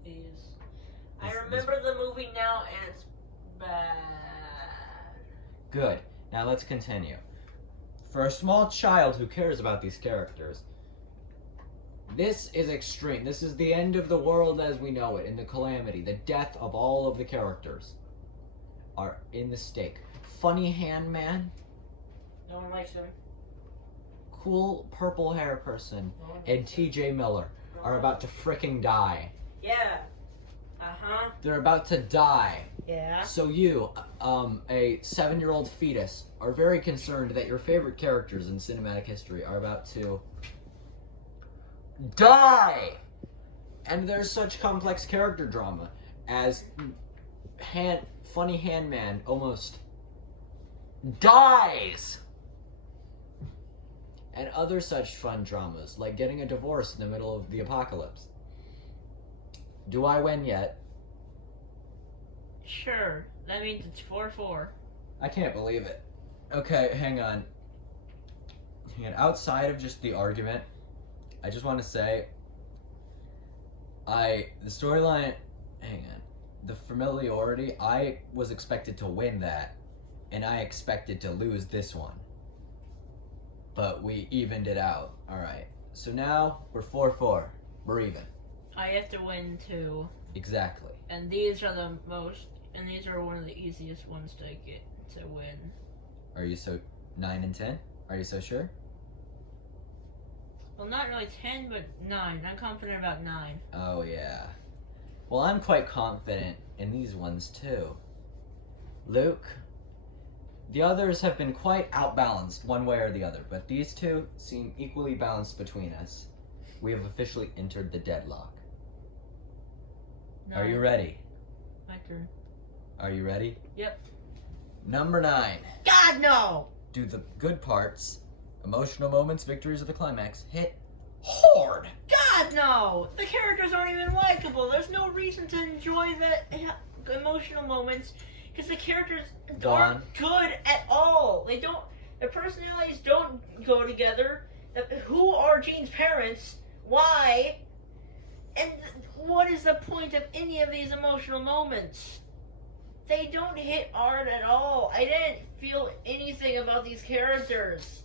He is. I remember the movie now, and it's bad. Good. Now let's continue. For a small child who cares about these characters, this is extreme. This is the end of the world as we know it, and the calamity, the death of all of the characters. are in the stake. Funny Hand Man, No one likes him. cool purple hair person, No one and likes him. TJ Miller are about to fricking die. Yeah. Uh-huh. They're about to die. Yeah. So you, a 7-year-old fetus, are very concerned that your favorite characters in cinematic history are about to die! And there's such complex character drama as Funny Hand Man almost dies! And other such fun dramas, like getting a divorce in the middle of the apocalypse. Do I win yet? Sure. That means it's 4-4. I can't believe it. Okay, hang on. Outside of just the argument, I just want to say, the storyline, the familiarity, I was expected to win that, and I expected to lose this one. But we evened it out. Alright, so now we're 4-4. We're even. I have to win too. Exactly. And these are the most, and these are one of the easiest ones to get to win. Are you so 9 and 10? Are you so sure? Well, not really 10, but 9. I'm confident about 9. Oh yeah. Well, I'm quite confident in these ones too. Luke, the others have been quite outbalanced one way or the other, but these two seem equally balanced between us. We have officially entered the deadlock. 9. Are you ready? My turn. Are you ready? Yep. Number 9. God, no! Do the good parts, emotional moments, victories of the climax, hit hard? God, no! The characters aren't even likable. There's no reason to enjoy the emotional moments because the characters aren't good at all. They don't. Their personalities don't go together. Who are Jean's parents? Why? And what is the point of any of these emotional moments? They don't hit hard at all. I didn't feel anything about these characters.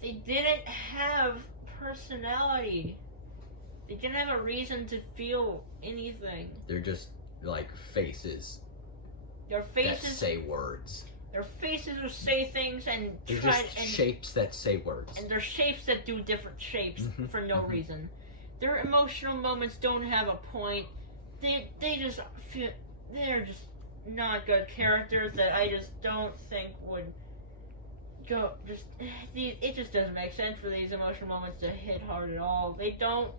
They didn't have personality. They didn't have a reason to feel anything. They're just like faces Their that faces, say words. their faces will say things and They're try just and shapes that say words. and they're shapes that do different shapes Mhm, for no mhm. reason. Their emotional moments don't have a point. They just feel they're just not good characters that I just don't think would go. It just doesn't make sense for these emotional moments to hit hard at all. They don't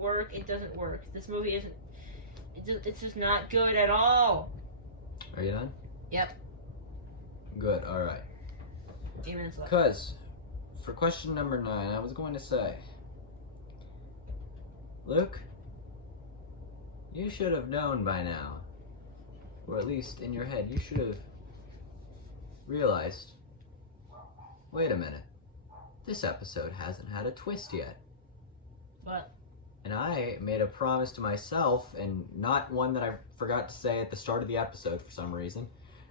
work. It doesn't work. This movie isn't. It's just not good at all. Are you done? Yep. Good, alright. Even it's like Because, for question number 9, I was going to say, Luke, you should have known by now, or at least in your head, you should have realized, wait a minute, this episode hasn't had a twist yet. what? And I made a promise to myself, and not one that I forgot to say at the start of the episode for some reason,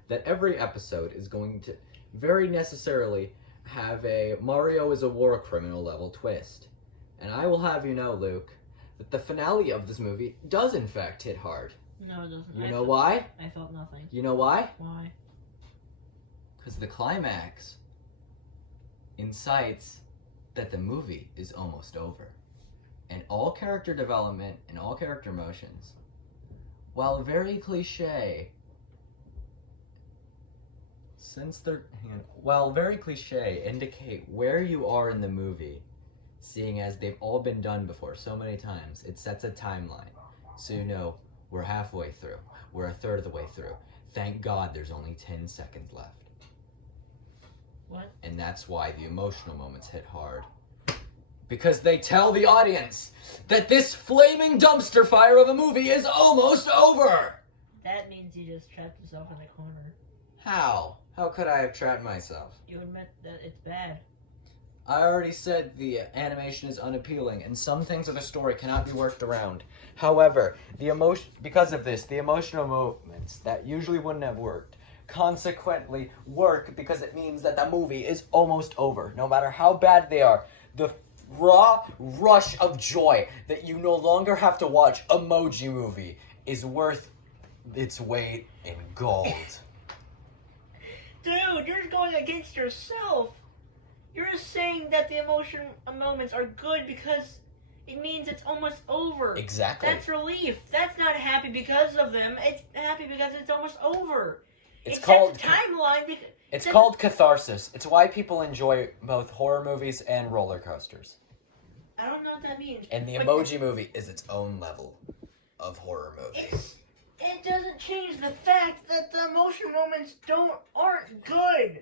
that every episode is going to very necessarily have a Mario is a war criminal level twist. And I will have you know, Luke, that the finale of this movie does in fact hit hard. No, it doesn't. You know why? I felt nothing. You know why? Why? Because the climax incites that the movie is almost over. And all character development and all character motions, while very cliche, indicate where you are in the movie, seeing as they've all been done before so many times. It sets a timeline. So you know, we're halfway through. We're a third of the way through. Thank God there's only 10 seconds left. What? And that's why the emotional moments hit hard. Because they tell the audience that this flaming dumpster fire of a movie is almost over! That means you just trapped yourself in a corner. How? How could I have trapped myself? You admit that it's bad. I already said the animation is unappealing, and some things of the story cannot be worked around. However, because of this, the emotional moments that usually wouldn't have worked consequently work because it means that the movie is almost over. No matter how bad they are, the raw rush of joy that you no longer have to watch Emoji Movie is worth its weight in gold. Dude, you're going against yourself. You're just saying that the emotion moments are good because it means it's almost over. Exactly. That's relief. That's not happy because of them. It's happy because it's almost over. It's It called sets a timeline. It's called catharsis. It's why people enjoy both horror movies and roller coasters. I don't know what that means. And the Emoji Movie is its own level of horror movie. It doesn't change the fact that the emotion moments aren't good.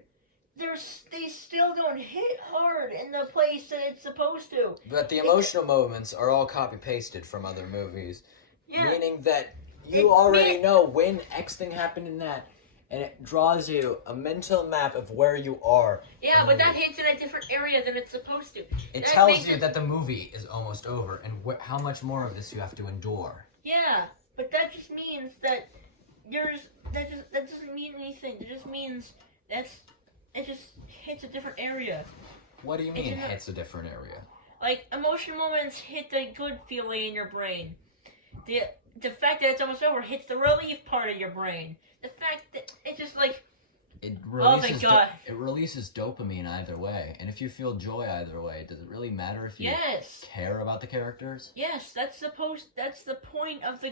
They still don't hit hard in the place that it's supposed to. But the emotional moments are all copy-pasted from other movies. Yeah. Meaning that you already know when X thing happened in that, and it draws you a mental map of where you are. Yeah, but that hits in a different area than it's supposed to. It tells you that the movie is almost over and how much more of this you have to endure. Yeah, but that just means that that doesn't mean anything. It just means it just hits a different area. What do you mean hits a different area? Like, emotion moments hit the good feeling in your brain. The fact that it's almost over hits the relief part of your brain. The fact that it's just like... It releases dopamine either way. And if you feel joy either way, does it really matter if you care about the characters? Yes, that's the point of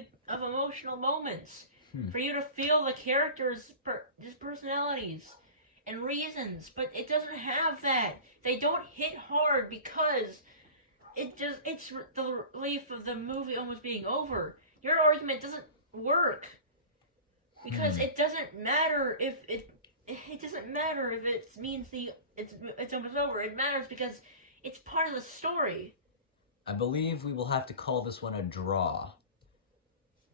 emotional moments. For you to feel the characters' personalities and reasons, but it doesn't have that. They don't hit hard because it's the relief of the movie almost being over. Your argument doesn't work because it doesn't matter if it doesn't matter if it means it's almost over. It matters because it's part of the story. I believe we will have to call this one a draw.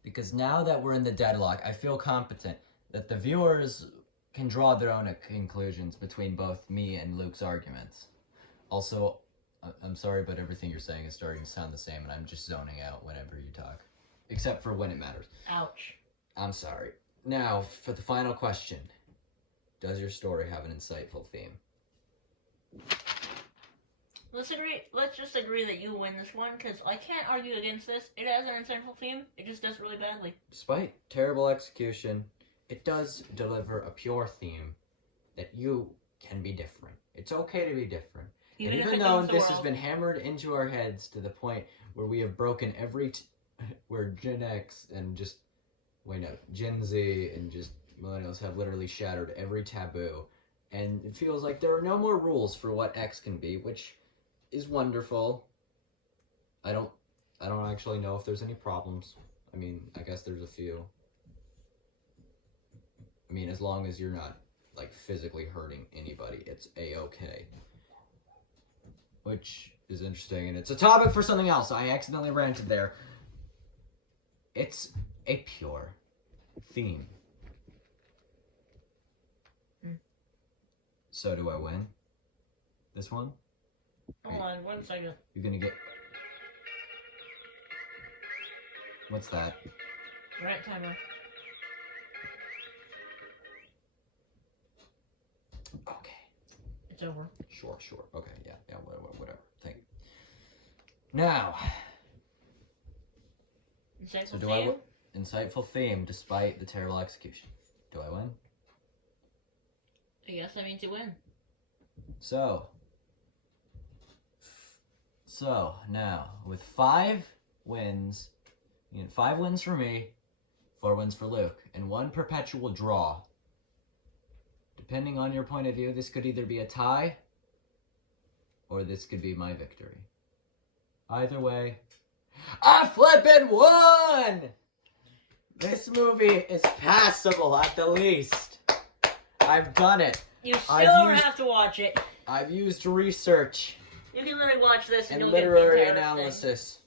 Because now that we're in the deadlock, I feel competent that the viewers can draw their own conclusions between both me and Luke's arguments. Also, I'm sorry, but everything you're saying is starting to sound the same, and I'm just zoning out whenever you talk. Except for when it matters. Ouch. I'm sorry. Now, for the final question. Does your story have an insightful theme? Let's just agree that you win this one, because I can't argue against this. It has an insightful theme. It just does really badly. Despite terrible execution, it does deliver a pure theme that you can be different. It's okay to be different. Even though this has been hammered into our heads to the point where we have broken where Gen X and Gen Z and just millennials have literally shattered every taboo. And it feels like there are no more rules for what X can be, which is wonderful. I don't actually know if there's any problems. I mean, I guess there's a few. I mean, as long as you're not, like, physically hurting anybody, it's A-okay. Which is interesting, and it's a topic for something else. I accidentally ranted there. It's a pure theme. So do I win this one? Hold on 1 second. You're gonna get... What's that? Right timer. Okay. It's over. Sure. Okay, yeah, whatever. Thank you. Now. Insightful theme? Insightful theme, despite the terrible execution. Do I win? I guess that means you win. So now, with 5 wins, 5 wins for me, 4 wins for Luke, and 1 perpetual draw. Depending on your point of view, this could either be a tie, or this could be my victory. Either way, I flippin' won! This movie is passable at the least. I've done it. You still don't have to watch it. I've used research. You can literally watch this and you'll literary get the analysis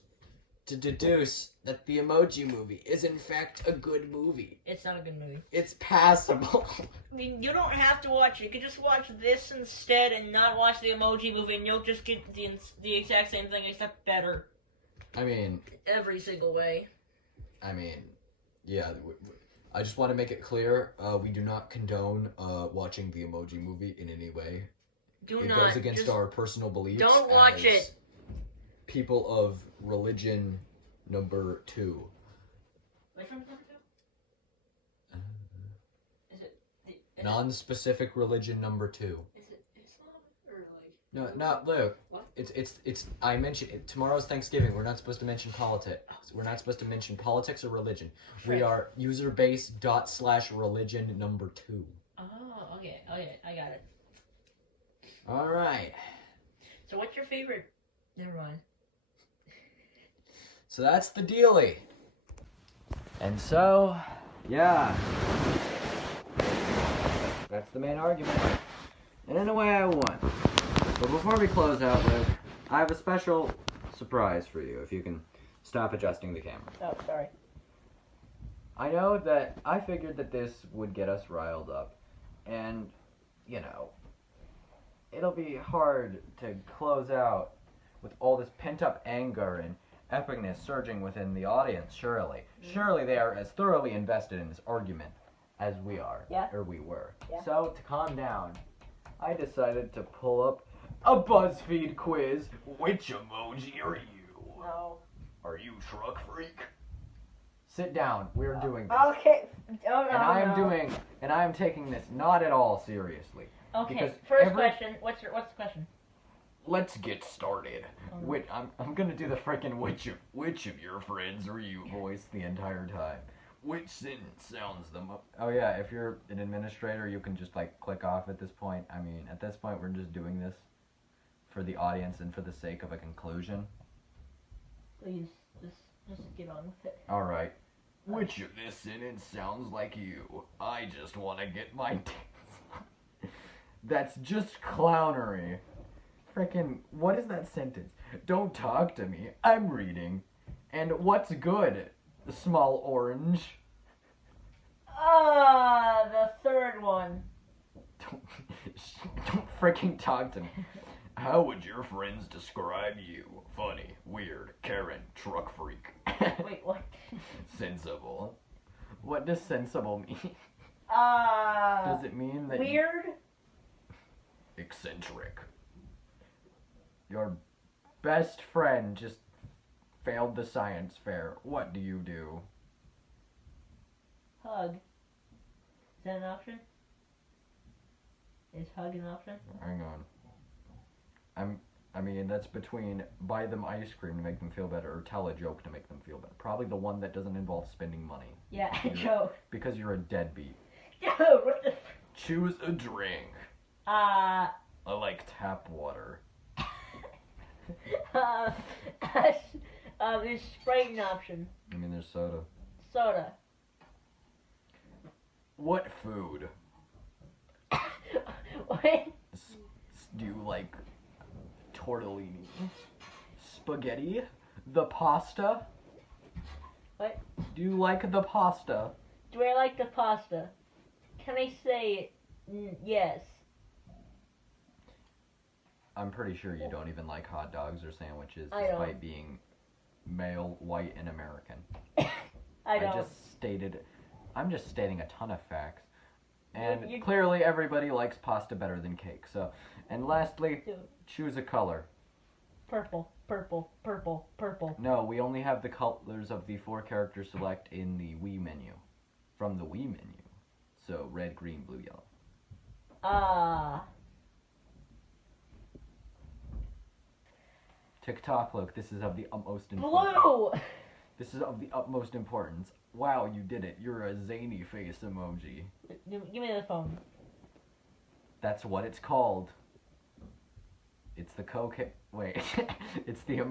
to deduce that the Emoji Movie is in fact a good movie. It's not a good movie. It's passable. I mean, you don't have to watch it. You can just watch this instead and not watch the Emoji Movie, and you'll just get the exact same thing except better. I mean, every single way. I mean, yeah. I just want to make it clear, we do not condone watching the Emoji Movie in any way. It goes against our personal beliefs. Don't watch it. People of religion number 2. Which one's number 2? Non-specific religion number 2. Is it Islam or like? No, not Luke. What? It's. I mentioned it, tomorrow's Thanksgiving. We're not supposed to mention politics. We're not supposed to mention politics or religion. We are userbase./religion number 2. Oh, okay, I got it. All right. So what's your favorite? Never mind. So that's the dealie. And so, yeah. That's the main argument. And in a way, I won. But before we close out, Luke, I have a special surprise for you, if you can stop adjusting the camera. Oh, sorry. I know that I figured that this would get us riled up. And, you know, it'll be hard to close out with all this pent-up anger and epicness surging within the audience, surely. Surely they are as thoroughly invested in this argument as we are. Yeah. Or we were. Yeah. So, to calm down, I decided to pull up a BuzzFeed quiz. Which emoji are you? No. Are you truck freak? Sit down. We're doing this. Okay. Oh, no, And I am taking this not at all seriously. Okay. Because First question. What's the question? Let's get started. I'm gonna do the frickin' which of your friends are you voice the entire time. Which sentence sounds the most? Oh yeah, if you're an administrator, you can just like click off at this point. I mean, at this point, we're just doing this for the audience and for the sake of a conclusion. Please, just get on with it. All right. Which of this sentence sounds like you? I just want to get my dance. That's just clownery. Frickin', what is that sentence? Don't talk to me. I'm reading. And what's good? Small orange. The third one. Don't frickin' talk to me. How would your friends describe you? Funny, weird, Karen, truck freak. Wait, what? Sensible. What does sensible mean? Does it mean that weird? Eccentric. Your best friend just failed the science fair. What do you do? Hug. Is that an option? Is hug an option? Hang on. I mean, that's between buy them ice cream to make them feel better or tell a joke to make them feel better. Probably the one that doesn't involve spending money. Yeah, joke. Because you're a deadbeat. Dude, what the? Choose a drink. I like tap water. There's Sprite an option. I mean, there's soda. Soda. What food? What? Do you like tortellini? Spaghetti? The pasta? What? Do you like the pasta? Do I like the pasta? Can I say yes? I'm pretty sure you don't even like hot dogs or sandwiches, I despite don't. being male, white, and American. I don't. I'm just stating a ton of facts. And You- clearly everybody likes pasta better than cake. So, and lastly, Dude. choose a color. Purple, purple, purple, purple. No, we only have the colors of the 4 character select in the Wii menu. From the Wii menu. So, red, green, blue, yellow. TikTok, look, this is of the utmost importance. Blue! This is of the utmost importance. Wow, you did it. You're a zany face emoji. Give me the phone. That's what it's called. It's the cocaine. Wait, it's the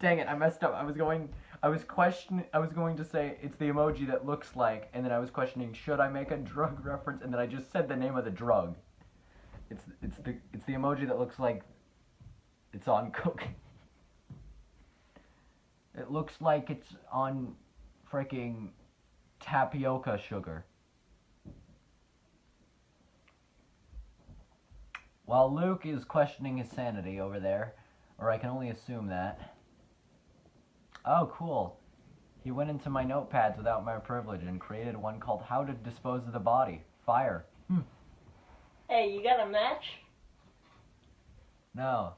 Dang it, I messed up. I was going to say it's the emoji that looks like, and then I was questioning should I make a drug reference, and then I just said the name of the drug. It's the emoji that looks like it's on cocaine. It looks like it's on freaking tapioca sugar. While Luke is questioning his sanity over there, or I can only assume that. Oh, cool. He went into my notepads without my privilege and created one called How to Dispose of the Body. Fire. Hey, you got a match? No.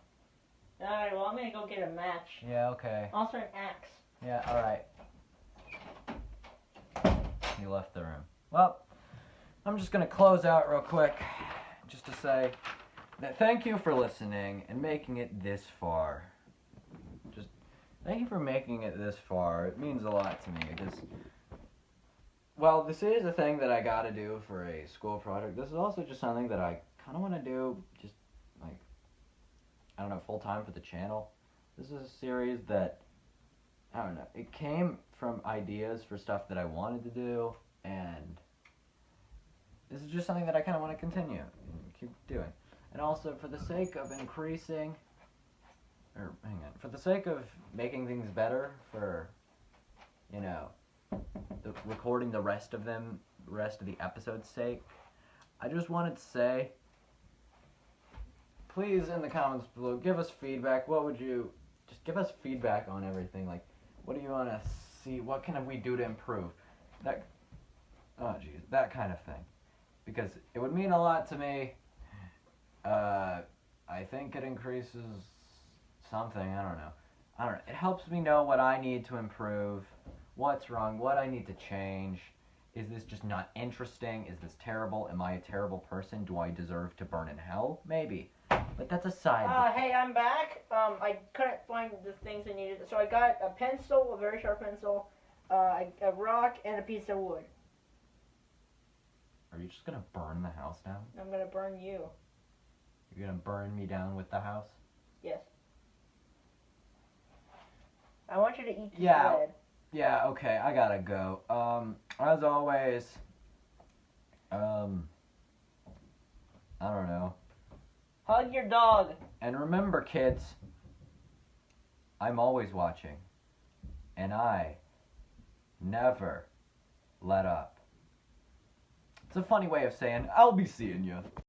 Alright, well, I'm gonna go get a match. Yeah, okay. Also an axe. Yeah, alright. He left the room. Well, I'm just gonna close out real quick, just to say that thank you for listening and making it this far. Just thank you for making it this far. It means a lot to me because, well, this is a thing that I gotta do for a school project. This is also just something that I kind of want to do, just like, I don't know, full time for the channel. This is a series that, I don't know, it came from ideas for stuff that I wanted to do, and this is just something that I kind of want to continue and keep doing. And also, for the sake of increasing, or hang on, for the sake of making things better for, you know, recording the rest of the episode's sake, I just wanted to say, please, in the comments below, give us feedback. Just give us feedback on everything. Like, what do you want to see? What can we do to improve? That kind of thing. Because it would mean a lot to me. I think it increases something. I don't know. It helps me know what I need to improve, what's wrong, what I need to change. Is this just not interesting? Is this terrible? Am I a terrible person? Do I deserve to burn in hell? Maybe. But that's a side. Hey, I'm back. I couldn't find the things I needed. So I got a pencil, a very sharp pencil, a rock, and a piece of wood. Are you just gonna burn the house down? I'm gonna burn you. You're gonna burn me down with the house? Yes. I want you to eat the bread. Yeah, okay, I gotta go. As always, I don't know. Hug your dog. And remember, kids, I'm always watching. And I never let up. It's a funny way of saying, I'll be seeing you.